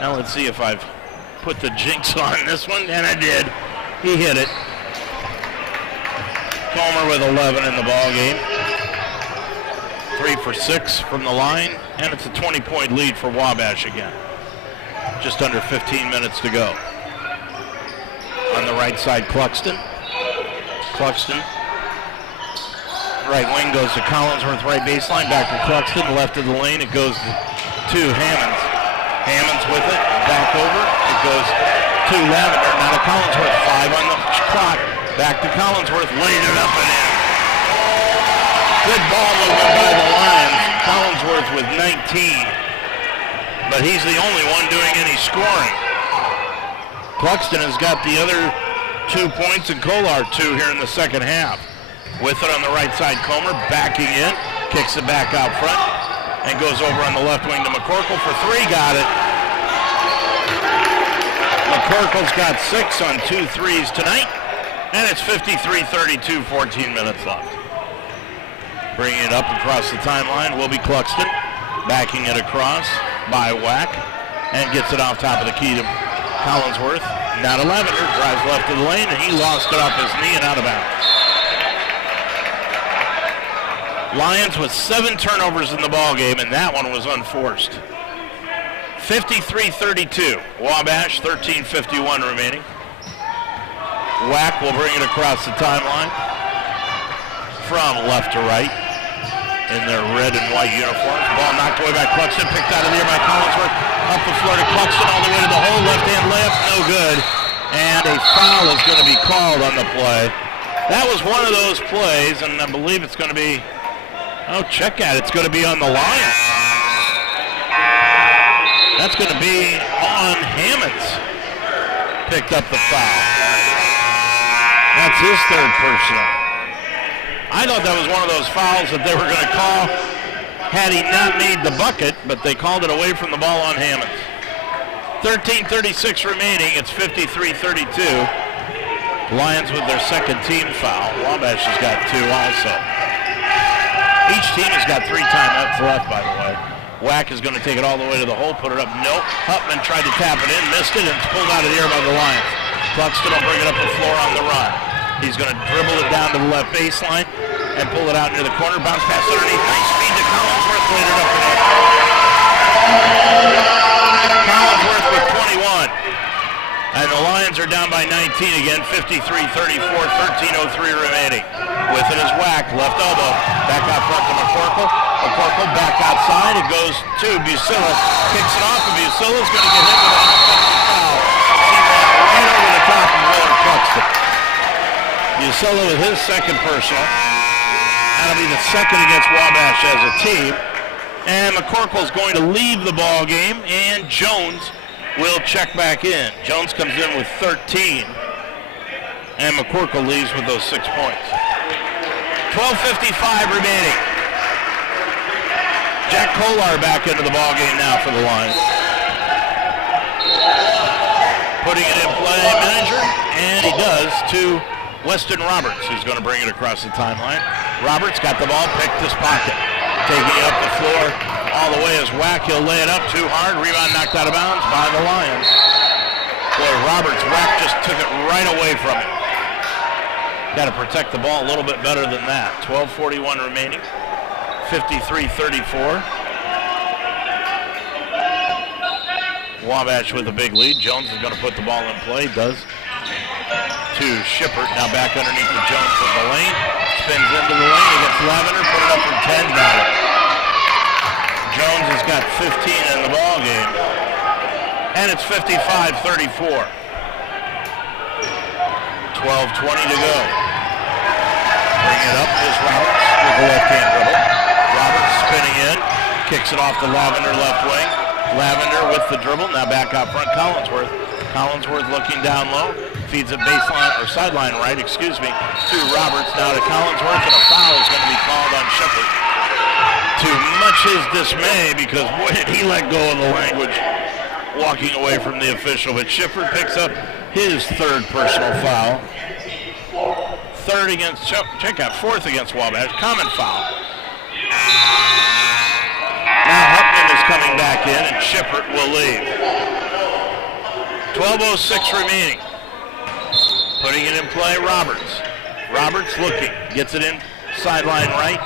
Now let's see if I've put the jinx on this one, and I did. He hit it. Comer with 11 in the ball game. 3 for 6 from the line, and it's a 20-point lead for Wabash again. Just under 15 minutes to go. On the right side, Cluxton. Cluxton. Right wing goes to Collinsworth, right baseline, back to Cluxton, left of the lane, it goes to Hammonds. Hammonds with it, back over, it goes to Lavender, now to Collinsworth, 5 on the clock, back to Collinsworth, laid it up and in. Good ball movement by the Lions. Collinsworth with 19. But he's the only one doing any scoring. Cluxton has got the other 2 points and Kolar 2 here in the second half. With it on the right side, Comer backing in, kicks it back out front, and goes over on the left wing to McCorkle for 3, got it. McCorkle's got 6 on 2 threes tonight, and it's 53-32, 14 minutes left. Bringing it up across the timeline will be Cluxton, backing it across by Wack, and gets it off top of the key to Collinsworth. Now to Lavender, drives left of the lane, and he lost it off his knee and out of bounds. Lions with 7 turnovers in the ball game, and that one was unforced. 53-32, Wabash, 13:51 remaining. Wack will bring it across the timeline from left to right in their red and white uniforms. Ball knocked away by Cluxton, picked out of the air by Collinsworth. Up the floor to Cluxton, all the way to the hole, left-hand layup, no good. And a foul is going to be called on the play. That was one of those plays, and I believe it's going to be, check at it, it's going to be on the Lions. That's going to be on Hammonds. Picked up the foul. That's his third personal. I thought that was one of those fouls that they were going to call had he not made the bucket, but they called it away from the ball on Hammonds. 13:36 remaining. It's 53-32. Lions with their second team foul. Wabash has got 2 also. Each team has got 3 timeouts left, by the way. Wack is going to take it all the way to the hole, put it up. Nope. Hupman tried to tap it in, missed it, and it's pulled out of the air by the Lions. Cluxton will bring it up the floor on the run. He's going to dribble it down to the left baseline and pull it out near the corner. Bounce pass underneath. Nice speed to Collinsworth. Played it up and in. Collinsworth with 21. And the Lions are down by 19 again. 53-34, 13:03 remaining. With it is Wack. Left elbow. Back out front to McCorkle. McCorkle back outside. It goes to Busilla. Kicks it off, and Busilla's going to get hit with an offensive foul. He ran right over the top of Willard Cluxton. Busilla with his second personal. That'll be the second against Wabash as a team. And McCorkle's going to leave the ball game, and Jones will check back in. Jones comes in with 13, and McCorkle leaves with those 6 points. 12:55 remaining. Jack Kolar back into the ball game now for the Lions. Putting it in play, manager, and he does to Weston Roberts, who's going to bring it across the timeline. Roberts got the ball, picked his pocket. Taking it up the floor all the way is Wack. He'll lay it up too hard. Rebound knocked out of bounds by the Lions. Boy, Roberts, Wack just took it right away from him. Got to protect the ball a little bit better than that. 12:41 remaining. 53-34. Wabash with a big lead. Jones is going to put the ball in play. Does. To Shippert. Now back underneath to Jones from the lane. Spins into the lane against Lavender. Put it up from 10. Got it. Jones has got 15 in the ball game. And it's 55-34. 12:20 to go. Bring it up is Roberts with the left-hand dribble. Roberts spinning in. Kicks it off to Lavender left wing. Lavender with the dribble. Now back out front, Collinsworth. Collinsworth looking down low. Feeds it baseline, or sideline right, excuse me, to Roberts. Now to Collinsworth, and a foul is going to be called on Shippert. To much his dismay, because boy, did he let go of the language walking away from the official. But Shippert picks up his third personal foul. Third against, check out, fourth against Wabash. Common foul. Now Hupman is coming back in, and Shippert will leave. 12:06 remaining. Putting it in play, Roberts. Roberts looking, gets it in sideline right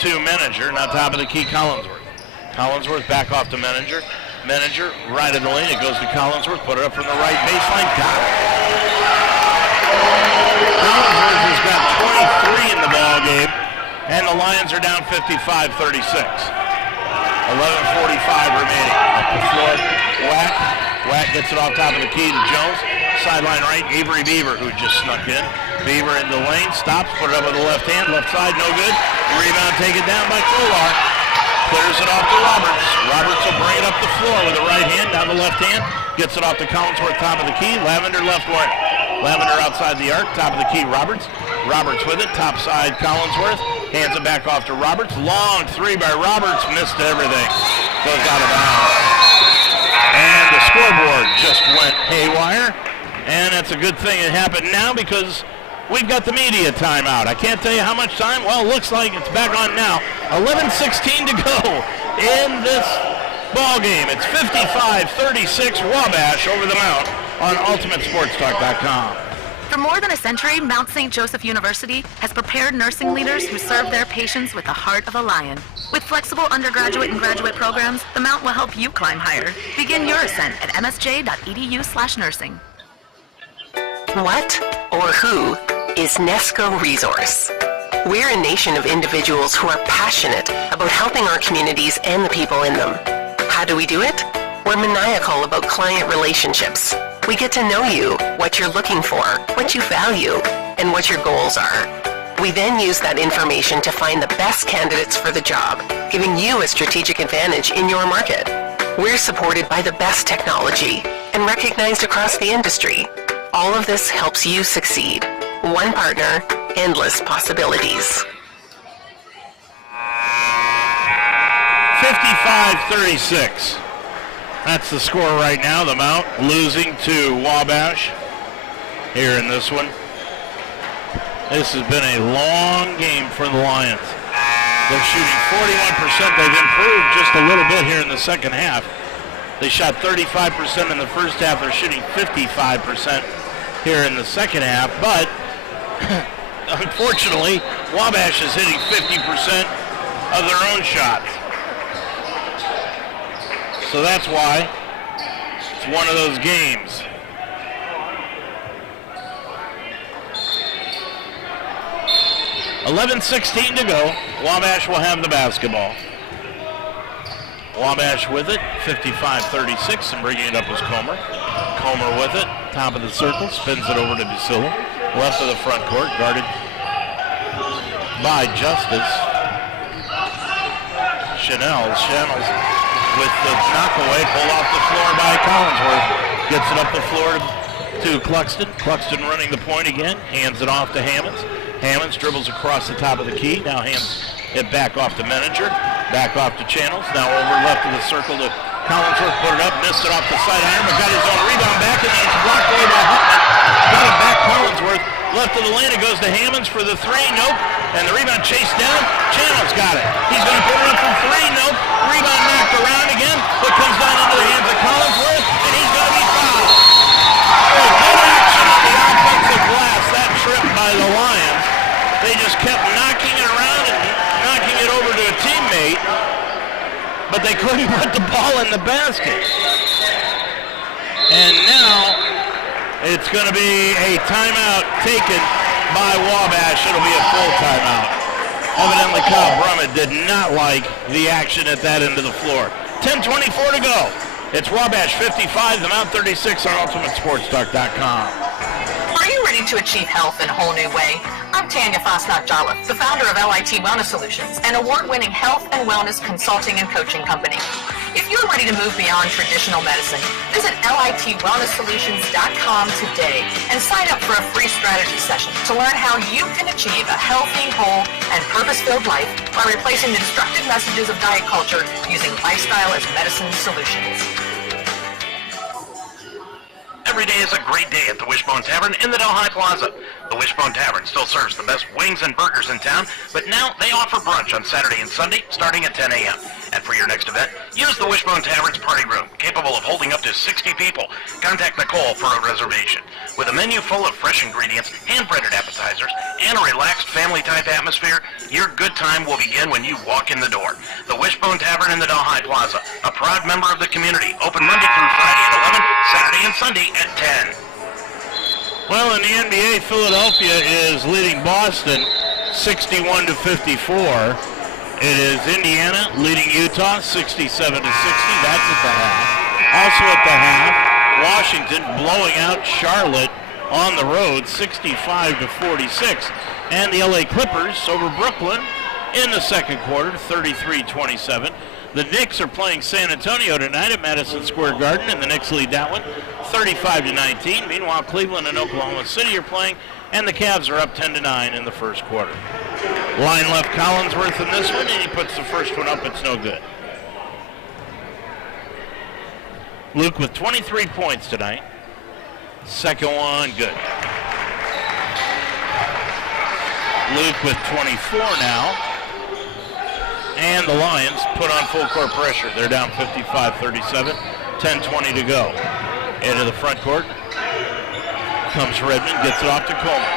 to Meninger. Now top of the key, Collinsworth. Collinsworth back off to Meninger. Meninger right of the lane. It goes to Collinsworth. Put it up from the right baseline. Got it. Collinsworth has got 23 in the ball game, and the Lions are down 55-36. 11:45 remaining. Up the floor, Wack. Wack gets it off top of the key to Jones. Sideline right, Avery Beaver, who just snuck in. Beaver in the lane, stops, put it up with the left hand. Left side, no good. Rebound taken down by Kolar. Clears it off to Roberts. Roberts will bring it up the floor with the right hand, down the left hand. Gets it off to Collinsworth, top of the key. Lavender left wing. Lavender outside the arc, top of the key, Roberts. Roberts with it, top side, Collinsworth. Hands it back off to Roberts. Long three by Roberts, missed everything. Goes out of bounds. And the scoreboard just went haywire. And that's a good thing it happened now, because we've got the media timeout. I can't tell you how much time. Well, it looks like it's back on now. 11:16 to go in this ball game. It's 55-36 Wabash over the Mount on UltimateSportsTalk.com. For more than a century, Mount St. Joseph University has prepared nursing leaders who serve their patients with the heart of a lion. With flexible undergraduate and graduate programs, the Mount will help you climb higher. Begin your ascent at msj.edu/nursing. What or who is Nesco Resource? We're a nation of individuals who are passionate about helping our communities and the people in them. How do we do it? We're maniacal about client relationships. We get to know you, what you're looking for, what you value, and what your goals are. We then use that information to find the best candidates for the job, giving you a strategic advantage in your market. We're supported by the best technology and recognized across the industry. All of this helps you succeed. One partner, endless possibilities. 55-36. That's the score right now. The Mount losing to Wabash here in this one. This has been a long game for the Lions. They're shooting 41%. They've improved just a little bit here in the second half. They shot 35% in the first half. They're shooting 55% here in the second half. But unfortunately, Wabash is hitting 50% of their own shots. So that's why it's one of those games. .11:16 to go. Wabash will have the basketball. Wabash with it, 55-36, and bringing it up was Comer. Comer with it, top of the circle, spins it over to DeSilla. Left of the front court, guarded by Justice. Chanel's with the knockaway, pulled off the floor by Collinsworth. Gets it up the floor to Cluxton. Cluxton running the point again, hands it off to Hammonds. Hammonds dribbles across the top of the key, now hands it back off to Meninger, back off to Channels, now over left of the circle to Collinsworth, put it up, missed it off the side iron, but got his own rebound back, and then it's blocked away by Huffman. Got it back, Collinsworth, left of the lane, it goes to Hammonds for the three, nope, and the rebound chased down, Channels got it. He's going to put it up from three, nope, rebound knocked around again, but comes down into the hands of Collinsworth, and he's going to be fouled. Good action on the offensive glass, that trip by the Lions. They just kept knocking it around and knocking it over to a teammate, but they couldn't put the ball in the basket. And now it's going to be a timeout taken by Wabash. It'll be a full timeout. Evidently Kyle Brummett did not like the action at that end of the floor. 10:24 to go. It's Wabash 55, the Mount 36 on UltimateSportsTalk.com. Are you ready to achieve health in a whole new way? I'm Tanya Fasnacht-Jolliffe, the founder of LIT Wellness Solutions, an award-winning health and wellness consulting and coaching company. If you're ready to move beyond traditional medicine, visit LITWellnessSolutions.com today and sign up for a free strategy session to learn how you can achieve a healthy, whole, and purpose-filled life by replacing the destructive messages of diet culture using lifestyle as medicine solutions. Every day is a great day at the Wishbone Tavern in the Delhi Plaza. The Wishbone Tavern still serves the best wings and burgers in town, but now they offer brunch on Saturday and Sunday starting at 10 a.m. And for your next event, use the Wishbone Tavern's party room, capable of holding up to 60 people. Contact Nicole for a reservation. With a menu full of fresh ingredients, hand-breaded appetizers, and a relaxed family-type atmosphere, your good time will begin when you walk in the door. The Wishbone Tavern in the Delhi Plaza, a proud member of the community, open Monday through Friday at 11, Saturday and Sunday at 10. Well, in the NBA, Philadelphia is leading Boston 61-54. It is Indiana leading Utah 67-60. That's at the half. Also at the half, Washington blowing out Charlotte on the road 65-46. And the LA Clippers over Brooklyn in the second quarter 33-27. The Knicks are playing San Antonio tonight at Madison Square Garden, and the Knicks lead that one 35-19. Meanwhile, Cleveland and Oklahoma City are playing, and the Cavs are up 10-9 in the first quarter. Line left Collinsworth in this one, and he puts the first one up. It's no good. Luke with 23 points tonight. Second one, good. Luke with 24 now. And the Lions put on full court pressure. They're down 55-37, 10:20 to go. Into the front court comes Redmond, gets it off to Comer.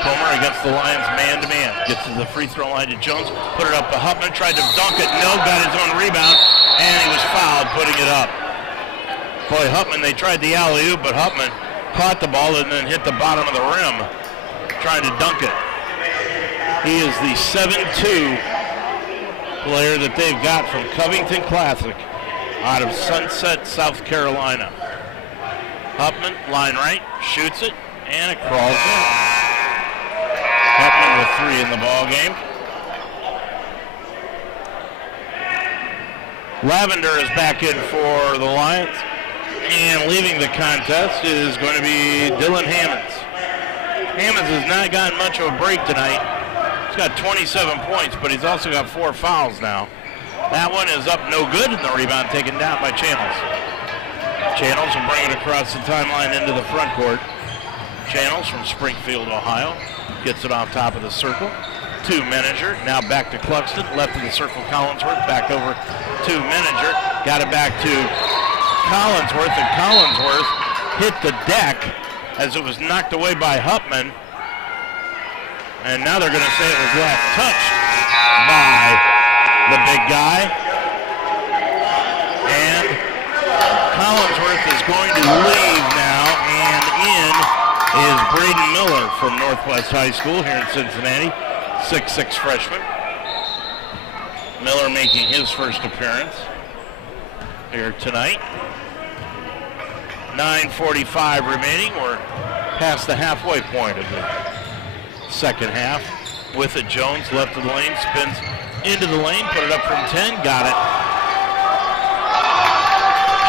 Comer against the Lions man-to-man. Gets to the free throw line to Jones, put it up to Huffman, tried to dunk it, no, got his own rebound, and he was fouled putting it up. Boy, Huffman, they tried the alley-oop, but Huffman caught the ball and then hit the bottom of the rim, trying to dunk it. He is the 7'2" player that they've got from Covington Classic out of Sunset, South Carolina. Huffman, line right, shoots it, and it crawls in. Huffman with 3 in the ball game. Lavender is back in for the Lions, and leaving the contest is going to be Dylan Hammonds. Hammonds has not gotten much of a break tonight. He's got 27 points, but he's also got 4 fouls now. That one is up no good, and the rebound taken down by Channels. Channels will bring it across the timeline into the front court. Channels from Springfield, Ohio, gets it off top of the circle to Manager. Now back to Cluxton. Left of the circle, Collinsworth. Back over to Manager. Got it back to Collinsworth, and Collinsworth hit the deck as it was knocked away by Hupman. And now they're going to say it was left touched by the big guy. And Collinsworth is going to leave now, and in is Braden Miller from Northwest High School here in Cincinnati, 6'6" freshman. Miller making his first appearance here tonight. 9:45 remaining. We're past the halfway point of the second half. With it, Jones left of the lane, spins into the lane, put it up from 10, got it.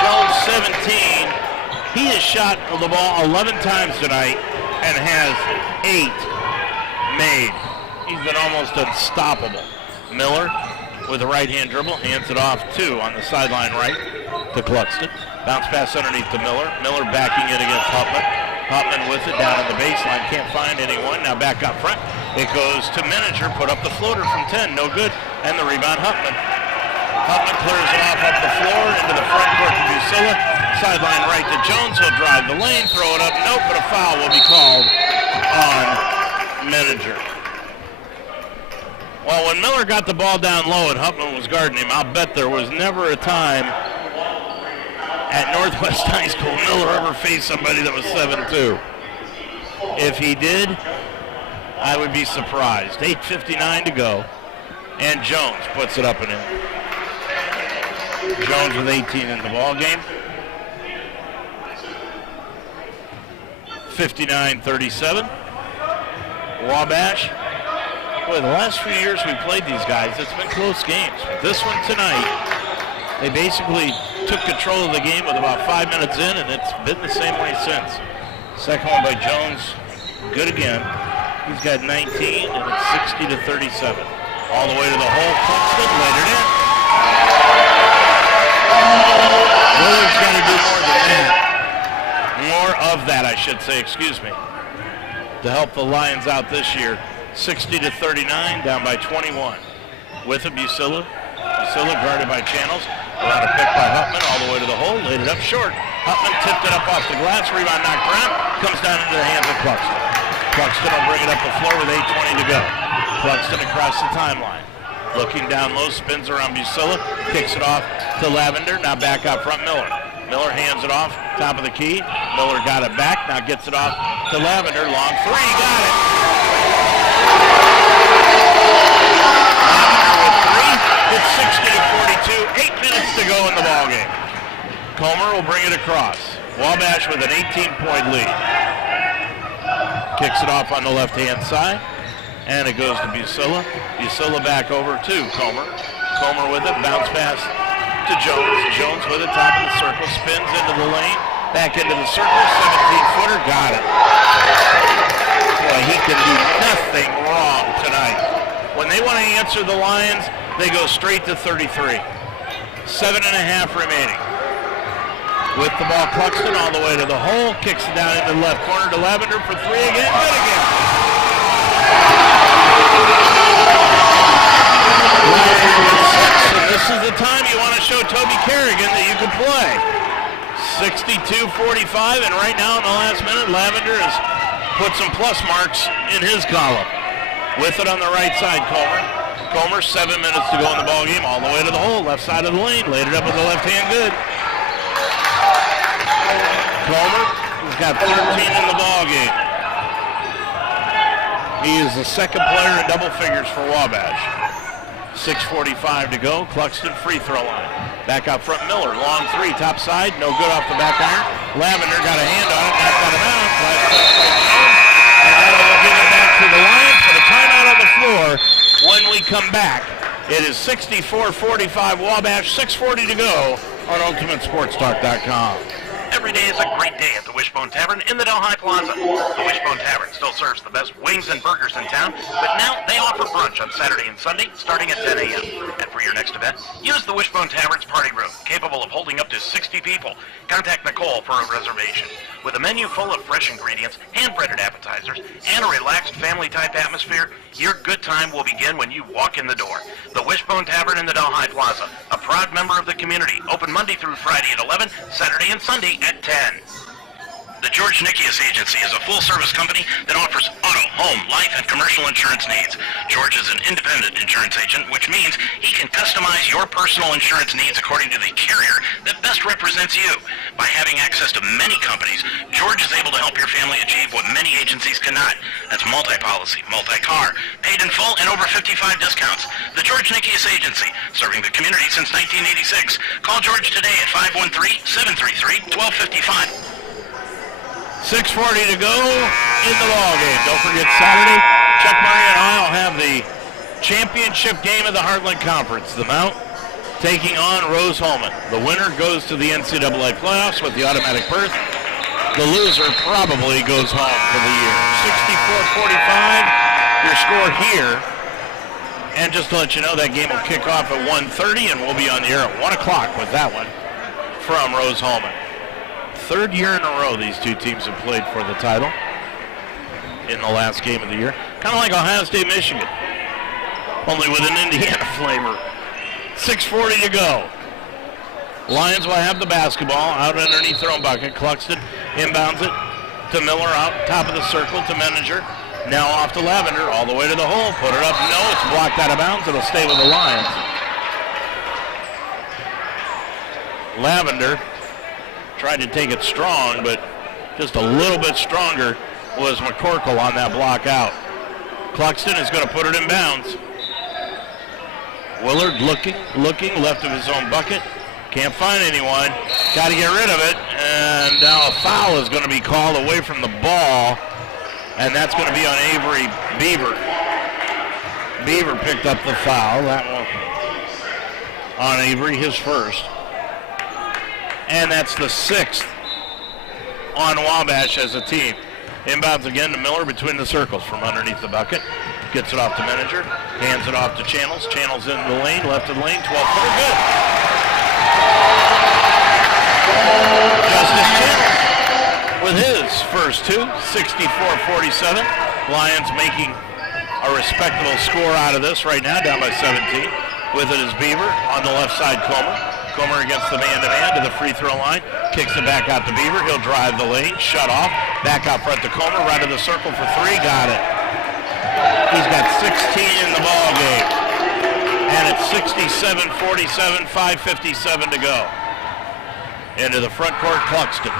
Jones 17. He has shot the ball 11 times tonight and has 8 made. He's been almost unstoppable. Miller with a right-hand dribble, hands it off on the sideline right to Cluxton. Bounce pass underneath to Miller. Miller backing it against Hupman. Hupman with it down on the baseline, can't find anyone. Now back up front. It goes to Manager, put up the floater from 10, no good. And the rebound, Hupman. Hupman clears it off up the floor into the front court to Busilla. Sideline right to Jones. He'll drive the lane, throw it up. Nope, but a foul will be called on Manager. Well, when Miller got the ball down low and Hupman was guarding him, I'll bet there was never a time at Northwest High School Miller ever faced somebody that was 7'2". If he did, I would be surprised. 8:59 to go, and Jones puts it up and in. Jones with 18 in the ball game. 59-37. Wabash. Boy, the last few years we played these guys, it's been close games. But this one tonight, they basically took control of the game with about 5 minutes in, and it's been the same way since. Second one by Jones, good again. He's got 19, and it's 60-37. All the way to the hole, Cluxton, laid it in. Willard's got to do more than that. More of that, I should say, excuse me, to help the Lions out this year. 60-39, down by 21. With a Busilla. Busilla guarded by Channels. Around a pick by Hupman all the way to the hole. Laid it up short. Hupman tipped it up off the glass. Rebound knocked around. Comes down into the hands of Cluxton. Cluxton will bring it up the floor with 8:20 to go. Cluxton across the timeline. Looking down low, spins around Busilla. Kicks it off to Lavender. Now back out front Miller. Miller hands it off. Top of the key. Miller got it back. Now gets it off to Lavender. Long three. Got it. It's 60-42, 8 minutes to go in the ballgame. Comer will bring it across. Wabash with an 18-point lead. Kicks it off on the left-hand side, and it goes to Busilla. Busilla back over to Comer. Comer with it, bounce pass to Jones. Jones with it, top of the circle, spins into the lane, back into the circle, 17-footer, got it. Boy, he can do nothing wrong tonight. When they want to answer the Lions, they go straight to 33. 7.5 remaining. With the ball, Cluxton all the way to the hole, kicks it down into the left corner to Lavender for three again, good again. Lavender with 6, and this is the time you want to show Toby Kerrigan that you can play. 62-45, and right now in the last minute, Lavender has put some plus marks in his column. With it on the right side, Comer. Comer, 7 minutes to go in the ball game, all the way to the hole, left side of the lane, laid it up with the left hand, good. Comer has got 13 in the ball game. He is the second player in double figures for Wabash. 6:45 to go. Cluxton free throw line. Back out front, Miller, long three, top side, no good off the back iron. Lavender got a hand on it, knocked out of bounds. And that'll give it back to the Lions for the timeout on the floor. When we come back, it is 64-45 Wabash, 6:40 to go on UltimateSportsTalk.com. Every day is a great day at the Wishbone Tavern in the Delhi Plaza. The Wishbone Tavern still serves the best wings and burgers in town, but now they offer brunch on Saturday and Sunday starting at 10 a.m. And for your next event, use the Wishbone Tavern's party room, capable of holding up to 60 people. Contact Nicole for a reservation. With a menu full of fresh ingredients, hand-breaded appetizers, and a relaxed family-type atmosphere, your good time will begin when you walk in the door. The Wishbone Tavern in the Delhi Plaza, a proud member of the community, open Monday through Friday at 11, Saturday and Sunday at 10. The George Nikias Agency is a full-service company that offers auto, home, life, and commercial insurance needs. George is an independent insurance agent, which means he can customize your personal insurance needs according to the carrier that best represents you. By having access to many companies, George is able to help your family achieve what many agencies cannot. That's multi-policy, multi-car, paid in full, and over 55 discounts. The George Nikias Agency, serving the community since 1986. Call George today at 513-733-1255. 6:40 to go in the ball game. Don't forget Saturday, Chuck Murray and I will have the championship game of the Heartland Conference. The Mount taking on Rose-Hulman. The winner goes to the NCAA playoffs with the automatic berth. The loser probably goes home for the year. 64-45, your score here. And just to let you know, that game will kick off at 1:30, and we'll be on the air at 1 o'clock with that one from Rose-Hulman. Third year in a row these two teams have played for the title in the last game of the year. Kind of like Ohio State, Michigan, only with an Indiana flavor. 6:40 to go. Lions will have the basketball out underneath their own bucket. Cluxton inbounds it to Miller out top of the circle to Menninger. Now off to Lavender, all the way to the hole. Put it up. No, it's blocked out of bounds. It'll stay with the Lions. Lavender tried to take it strong, but just a little bit stronger was McCorkle on that block out. Cluxton is going to put it in bounds. Willard looking, left of his own bucket. Can't find anyone. Got to get rid of it. And now a foul is going to be called away from the ball, and that's going to be on Avery Beaver. Beaver picked up the foul. That one on Avery, his first. And that's the 6th on Wabash as a team. Inbounds again to Miller between the circles from underneath the bucket. Gets it off to Menninger. Hands it off to Channels. Channels into the lane. Left of the lane. 12-footer. Good. Justice Channels with his first two. 64-47. Lions making a respectable score out of this right now. Down by 17. With it is Beaver on the left side. Comer against the man-to-man to the free throw line. Kicks it back out to Beaver. He'll drive the lane. Shut off. Back out front to Comer. Right of the circle for three. Got it. He's got 16 in the ball game. And it's 67-47, 5:57 to go. Into the front court, Cluxton.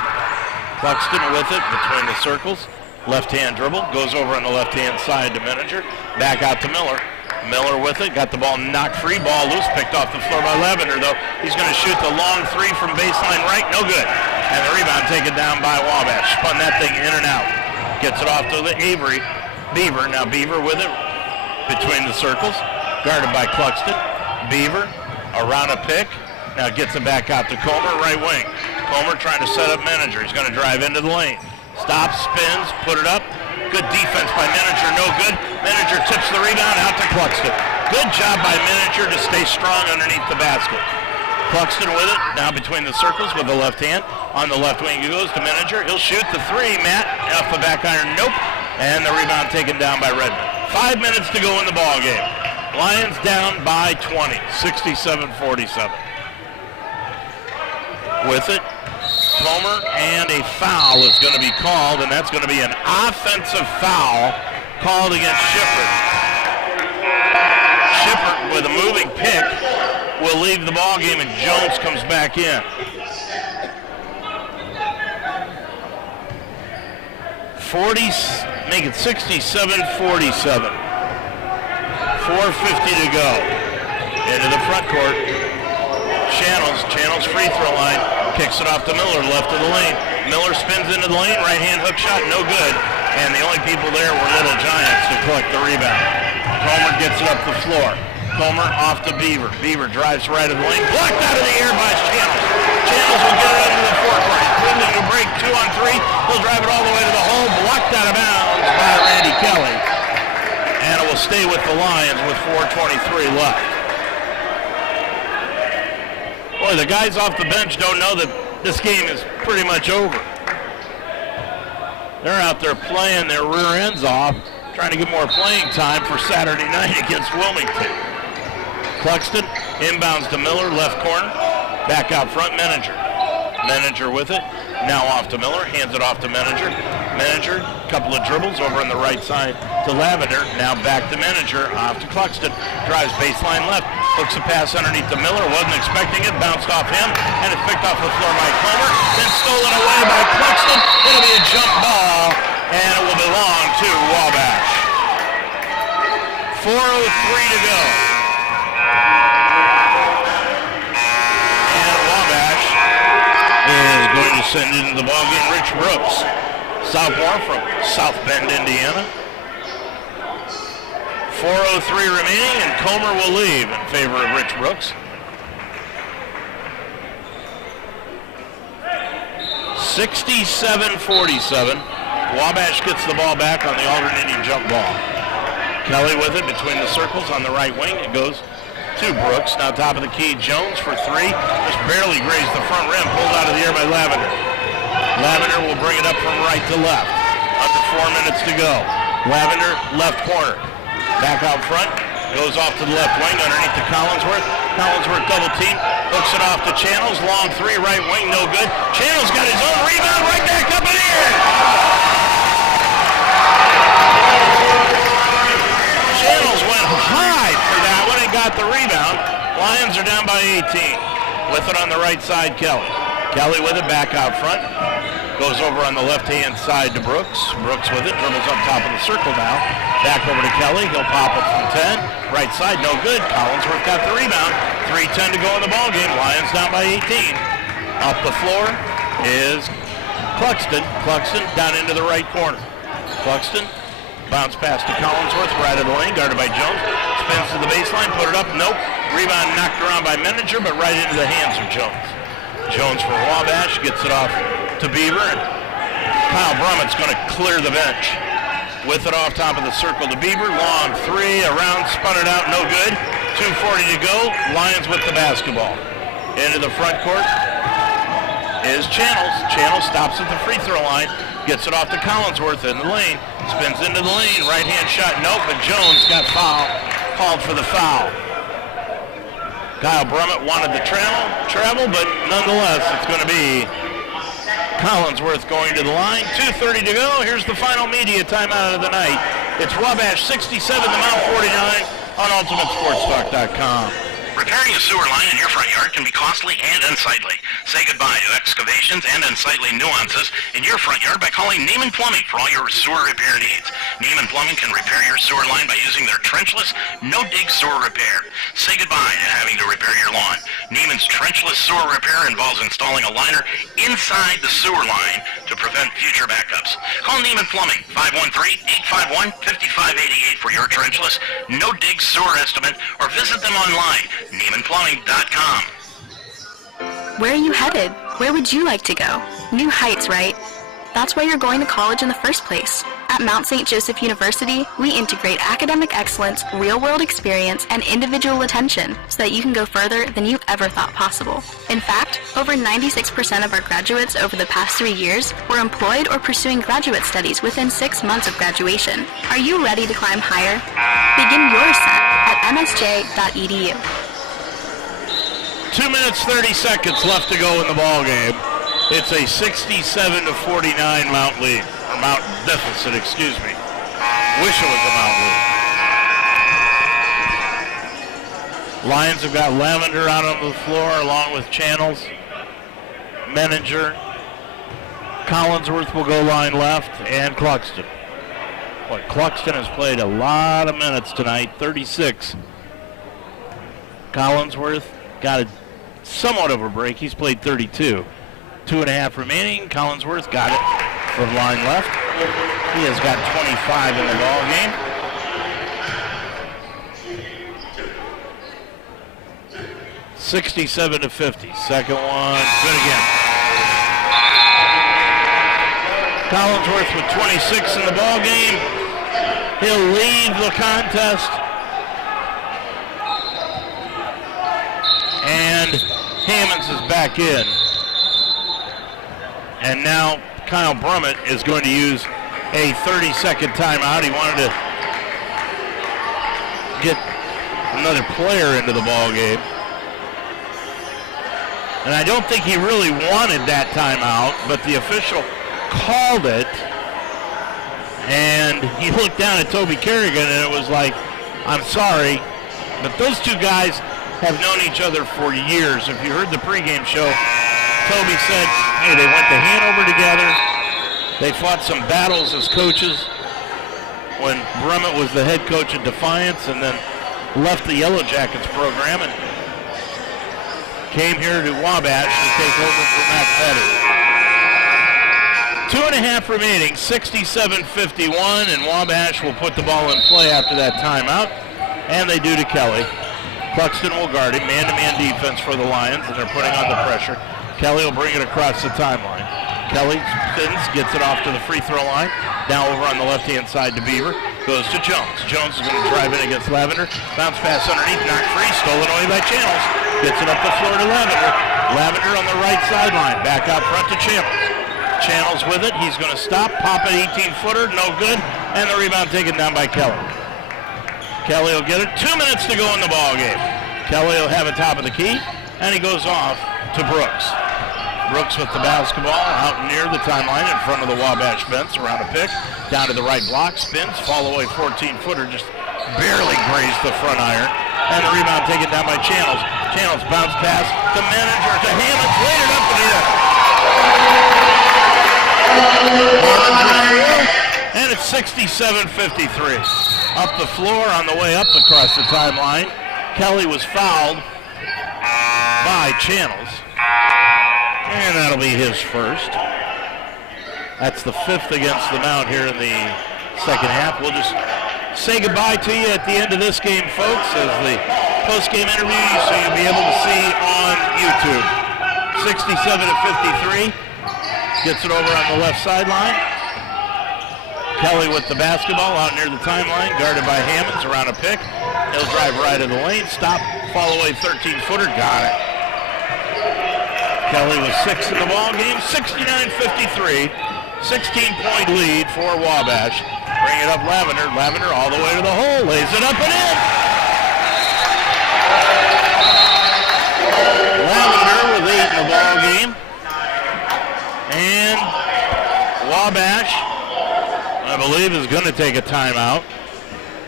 Cluxton with it between the circles. Left-hand dribble. Goes over on the left-hand side to Menninger. Back out to Miller. Miller with it, got the ball knocked free, ball loose, picked off the floor by Lavender, though. He's going to shoot the long three from baseline right, no good. And the rebound taken down by Wabash. Spun that thing in and out. Gets it off to the Avery. Beaver, now Beaver with it between the circles, guarded by Cluxton. Beaver around a pick, now gets it back out to Comer, right wing. Comer trying to set up Menninger. He's going to drive into the lane. Stops, spins, put it up. Good defense by Menninger, no good. Menninger tips the rebound out to Cluxton. Good job by Menninger to stay strong underneath the basket. Cluxton with it, now between the circles with the left hand. On the left wing he goes to Menninger. He'll shoot the three, Matt, off the back iron, nope. And the rebound taken down by Redmond. 5 minutes to go in the ball game. Lions down by 20, 67-47. With it, Comer, and a foul is going to be called, and that's going to be an offensive foul called against Shippert. Shippert with a moving pick will leave the ball game, and Jones comes back in. 40, make it 67-47. 4:50 to go. Into the front court. Channels free throw line. Kicks it off to Miller, left of the lane. Miller spins into the lane, right hand hook shot, no good. And the only people there were Little Giants to collect the rebound. Comer gets it up the floor. Comer off to Beaver. Beaver drives right of the lane, blocked out of the air by Channels. Channels will get it under the forecourt. He's quickly 2-on-3. He'll drive it all the way to the hole. Blocked out of bounds by Randy Kelly. And it will stay with the Lions with 4:23 left. Boy, the guys off the bench don't know that this game is pretty much over. They're out there playing their rear ends off, trying to get more playing time for Saturday night against Wilmington. Cluxton inbounds to Miller, left corner. Back out front, Menninger. Menninger with it. Now off to Miller, hands it off to Menninger. Menninger, couple of dribbles over on the right side to Lavender. Now back to Menninger, off to Cluxton. Drives baseline left, hooks a pass underneath to Miller. Wasn't expecting it, bounced off him, and it's picked off the floor by Comer. Then stolen away by Cluxton. It'll be a jump ball, and it will belong to Wabash. 4:03 to go. Is going to send into the ballgame Rich Brooks, sophomore from South Bend, Indiana. 4:03 remaining, and Comer will leave in favor of Rich Brooks. 67-47. Wabash gets the ball back on the alternating jump ball. Kelly with it between the circles on the right wing. It goes to Brooks. Now top of the key, Jones for three. Just barely grazed the front rim. Pulled out of the air by Lavender. Lavender will bring it up from right to left. Under 4 minutes to go. Lavender, left corner. Back out front. Goes off to the left wing underneath to Collinsworth. Collinsworth double team. Hooks it off to Channels. Long three, right wing, no good. Channels got his own rebound right back up in the air. Channels went high for that one and got the rebound. Lions are down by 18. With it on the right side, Kelly. Kelly with it, back out front. Goes over on the left-hand side to Brooks. Brooks with it, dribbles up top of the circle now. Back over to Kelly. He'll pop it from 10. Right side, no good. Collinsworth got the rebound. 3:10 to go in the ball game. Lions down by 18. Up the floor is Cluxton. Cluxton down into the right corner. Cluxton. Bounce pass to Collinsworth, right of the lane, guarded by Jones. Spins to the baseline, put it up, nope. Rebound knocked around by Menninger, but right into the hands of Jones. Jones for Wabash, gets it off to Beaver, and Kyle Brummett's going to clear the bench. With it off top of the circle to Beaver, long three, around, spun it out, no good. 2:40 to go, Lions with the basketball. Into the front court is Channels. Channels stops at the free throw line, gets it off to Collinsworth in the lane, spins into the lane, right-hand shot, nope, but Jones got called for the foul. Kyle Brummett wanted the travel, but nonetheless, it's going to be Collinsworth going to the line. 2:30 to go. Here's the final media timeout of the night. It's Wabash 67 to Mount 49 on UltimateSportsTalk.com. Repairing a sewer line in your front yard can be costly and unsightly. Say goodbye to excavations and unsightly nuances in your front yard by calling Neiman Plumbing for all your sewer repair needs. Neiman Plumbing can repair your sewer line by using their trenchless, no-dig sewer repair. Say goodbye to having to repair your lawn. Neiman's trenchless sewer repair involves installing a liner inside the sewer line to prevent future backups. Call Neiman Plumbing, 513-851-5588 for your trenchless, no-dig sewer estimate, or visit them online, NeimanPlumbing.com. Where are you headed? Where would you like to go? New Heights, right? That's why you're going to college in the first place. At Mount St. Joseph University, we integrate academic excellence, real-world experience, and individual attention so that you can go further than you ever thought possible. In fact, over 96% of our graduates over the past 3 years were employed or pursuing graduate studies within 6 months of graduation. Are you ready to climb higher? Begin your ascent at msj.edu. 2 minutes, 30 seconds left to go in the ball game. It's a 67 to 49 Mount lead, or Mount deficit, excuse me. Wish it was a Mount lead. Lions have got Lavender out on the floor along with Channels, Menninger. Collinsworth will go line left, and Cluxton. Boy, Cluxton has played a lot of minutes tonight, 36. Collinsworth got a somewhat of a break. He's played 32. 2.5 remaining. Collinsworth got it from line left. He has got 25 in the ball game. $67 to 50. Second one, good again. Collinsworth with 26 in the ball game. He'll leave the contest. And Hammonds is back in. And now Kyle Brummett is going to use a 30-second timeout. He wanted to get another player into the ball game. And I don't think he really wanted that timeout, but the official called it. And he looked down at Toby Kerrigan, and it was like, I'm sorry, but those two guys have known each other for years. If you heard the pregame show, Toby said, hey, they went to Hanover together. They fought some battles as coaches when Brummett was the head coach at Defiance, and then left the Yellow Jackets program and came here to Wabash to take over for Matt Petty. 2.5 remaining, 67-51, and Wabash will put the ball in play after that timeout, and they do to Kelly. Cluxton will guard him, man-to-man defense for the Lions, and they're putting on the pressure. Kelly will bring it across the timeline. Kelly spins, gets it off to the free throw line. Now over on the left-hand side to Beaver. Goes to Jones. Jones is going to drive in against Lavender. Bounce pass underneath, knocked free, stolen away by Channels. Gets it up the floor to Lavender. Lavender on the right sideline. Back out front to Channels. Channels with it. He's going to stop, pop an 18-footer, no good, and the rebound taken down by Kelly. Kelly will get it. 2 minutes to go in the ball game. Kelly will have it top of the key, and he goes off to Brooks. Brooks with the basketball out near the timeline in front of the Wabash bench, around a pick, down to the right block, spins, fall away 14-footer, just barely grazed the front iron, and the rebound taken down by Channels. Channels bounce pass to manager to Hammonds, laid it up and in. And it's 67-53. Up the floor on the way up across the timeline. Kelly was fouled by Channels. And that'll be his first. That's the 5th against the Mount here in the second half. We'll just say goodbye to you at the end of this game, folks, as the post-game interview, so you'll be able to see on YouTube. 67-53. Gets it over on the left sideline. Kelly with the basketball out near the timeline, guarded by Hammonds around a pick. He'll drive right in the lane, stop, fall away 13-footer, got it. Kelly with 6 in the ball game, 69-53, 16-point lead for Wabash. Bring it up Lavender, Lavender all the way to the hole, lays it up and in. Lavender with 8 in the ball game. And Wabash, I believe, is going to take a timeout.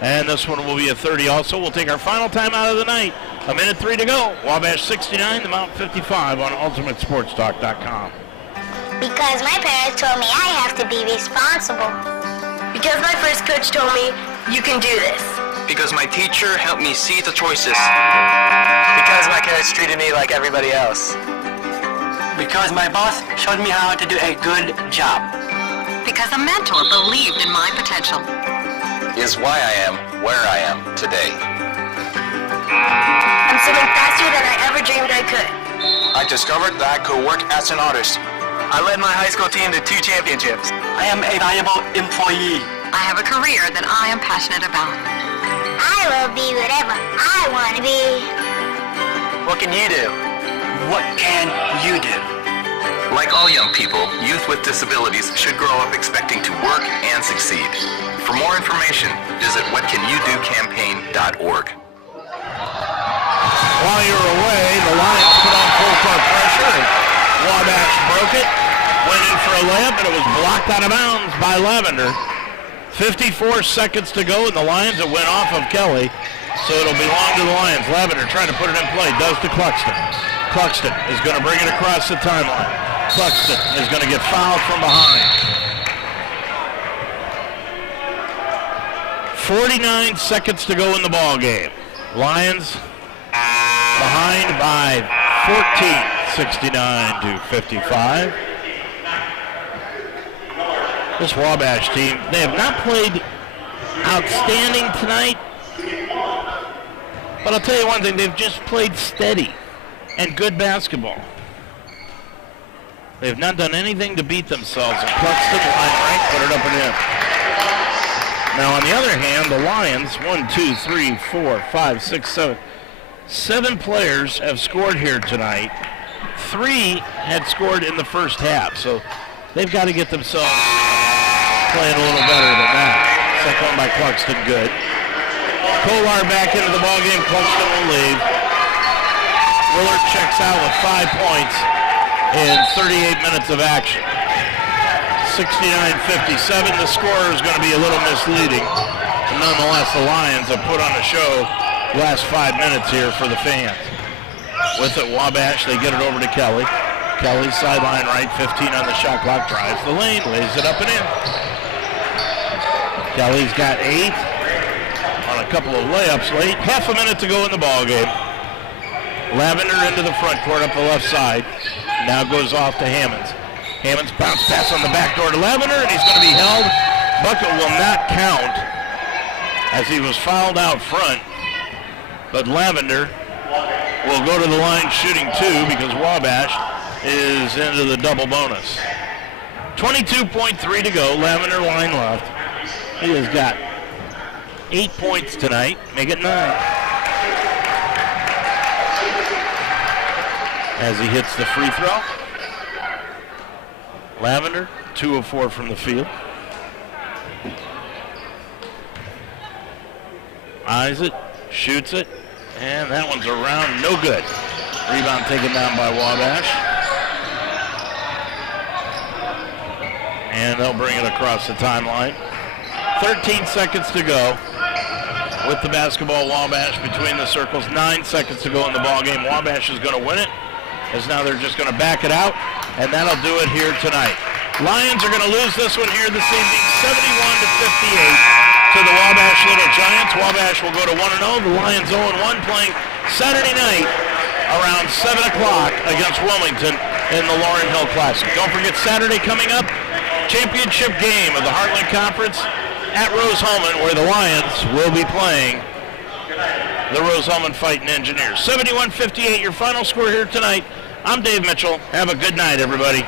And this one will be a 30 also. We'll take our final timeout of the night. 1:03 to go. Wabash 69, the Mount 55 on UltimateSportsTalk.com. Because my parents told me I have to be responsible. Because my first coach told me, you can do this. Because my teacher helped me see the choices. Because my parents treated me like everybody else. Because my boss showed me how to do a good job. Because a mentor believed in my potential. Is why I am where I am today. I'm swimming faster than I ever dreamed I could. I discovered that I could work as an artist. I led my high school team to 2 championships. I am a valuable employee. I have a career that I am passionate about. I will be whatever I want to be. What can you do? What can you do? Like all young people, youth with disabilities should grow up expecting to work and succeed. For more information, visit whatcanyoudocampaign.org. While you're away, the Lions put on full court pressure, and Wabash broke it, went in for a layup, and it was blocked out of bounds by Lavender. 54 seconds to go, and the Lions, it went off of Kelly, so it'll belong to the Lions. Lavender trying to put it in play, does to Cluxton. Cluxton is going to bring it across the timeline. Cluxton is going to get fouled from behind. 49 seconds to go in the ball game. Lions behind by 14, 69-55. This Wabash team, they have not played outstanding tonight, but I'll tell you one thing, they've just played steady and good basketball. They've not done anything to beat themselves. And Cluxton, line right, put it up and in. Now, on the other hand, the Lions, 1, 2, 3, 4, 5, 6, 7. 7 players have scored here tonight. 3 had scored in the first half, so they've got to get themselves playing a little better than that. Second one by Cluxton, good. Kolar back into the ballgame. Cluxton will leave. Willard checks out with 5 points in 38 minutes of action. 69-57. The score is going to be a little misleading. But nonetheless, the Lions have put on a show last 5 minutes here for the fans. With it, Wabash, they get it over to Kelly. Kelly, sideline right, 15 on the shot clock, drives the lane, lays it up and in. Kelly's got 8 on a couple of layups late. Half a minute to go in the ball game. Lavender into the front court up the left side. Now goes off to Hammonds. Hammonds bounce pass on the back door to Lavender, and he's going to be held. Bucket will not count as he was fouled out front. But Lavender will go to the line shooting 2 because Wabash is into the double bonus. 22.3 to go. Lavender line left. He has got 8 points tonight. Make it 9. As he hits the free throw. Lavender, 2 of 4 from the field. Eyes it, shoots it, and that one's around, no good. Rebound taken down by Wabash. And they'll bring it across the timeline. 13 seconds to go. With the basketball, Wabash between the circles. 9 seconds to go in the ball game. Wabash is going to win it, as now they're just going to back it out, and that'll do it here tonight. Lions are going to lose this one here this evening, 71-58 to the Wabash Little Giants. Wabash will go to 1-0. The Lions 0-1, playing Saturday night around 7 o'clock against Wilmington in the Laurel Hill Classic. Don't forget Saturday coming up, championship game of the Heartland Conference at Rose-Hulman, where the Lions will be playing the Rose-Hulman Fighting Engineers. 71-58, your final score here tonight. I'm Dave Mitchell. Have a good night, everybody.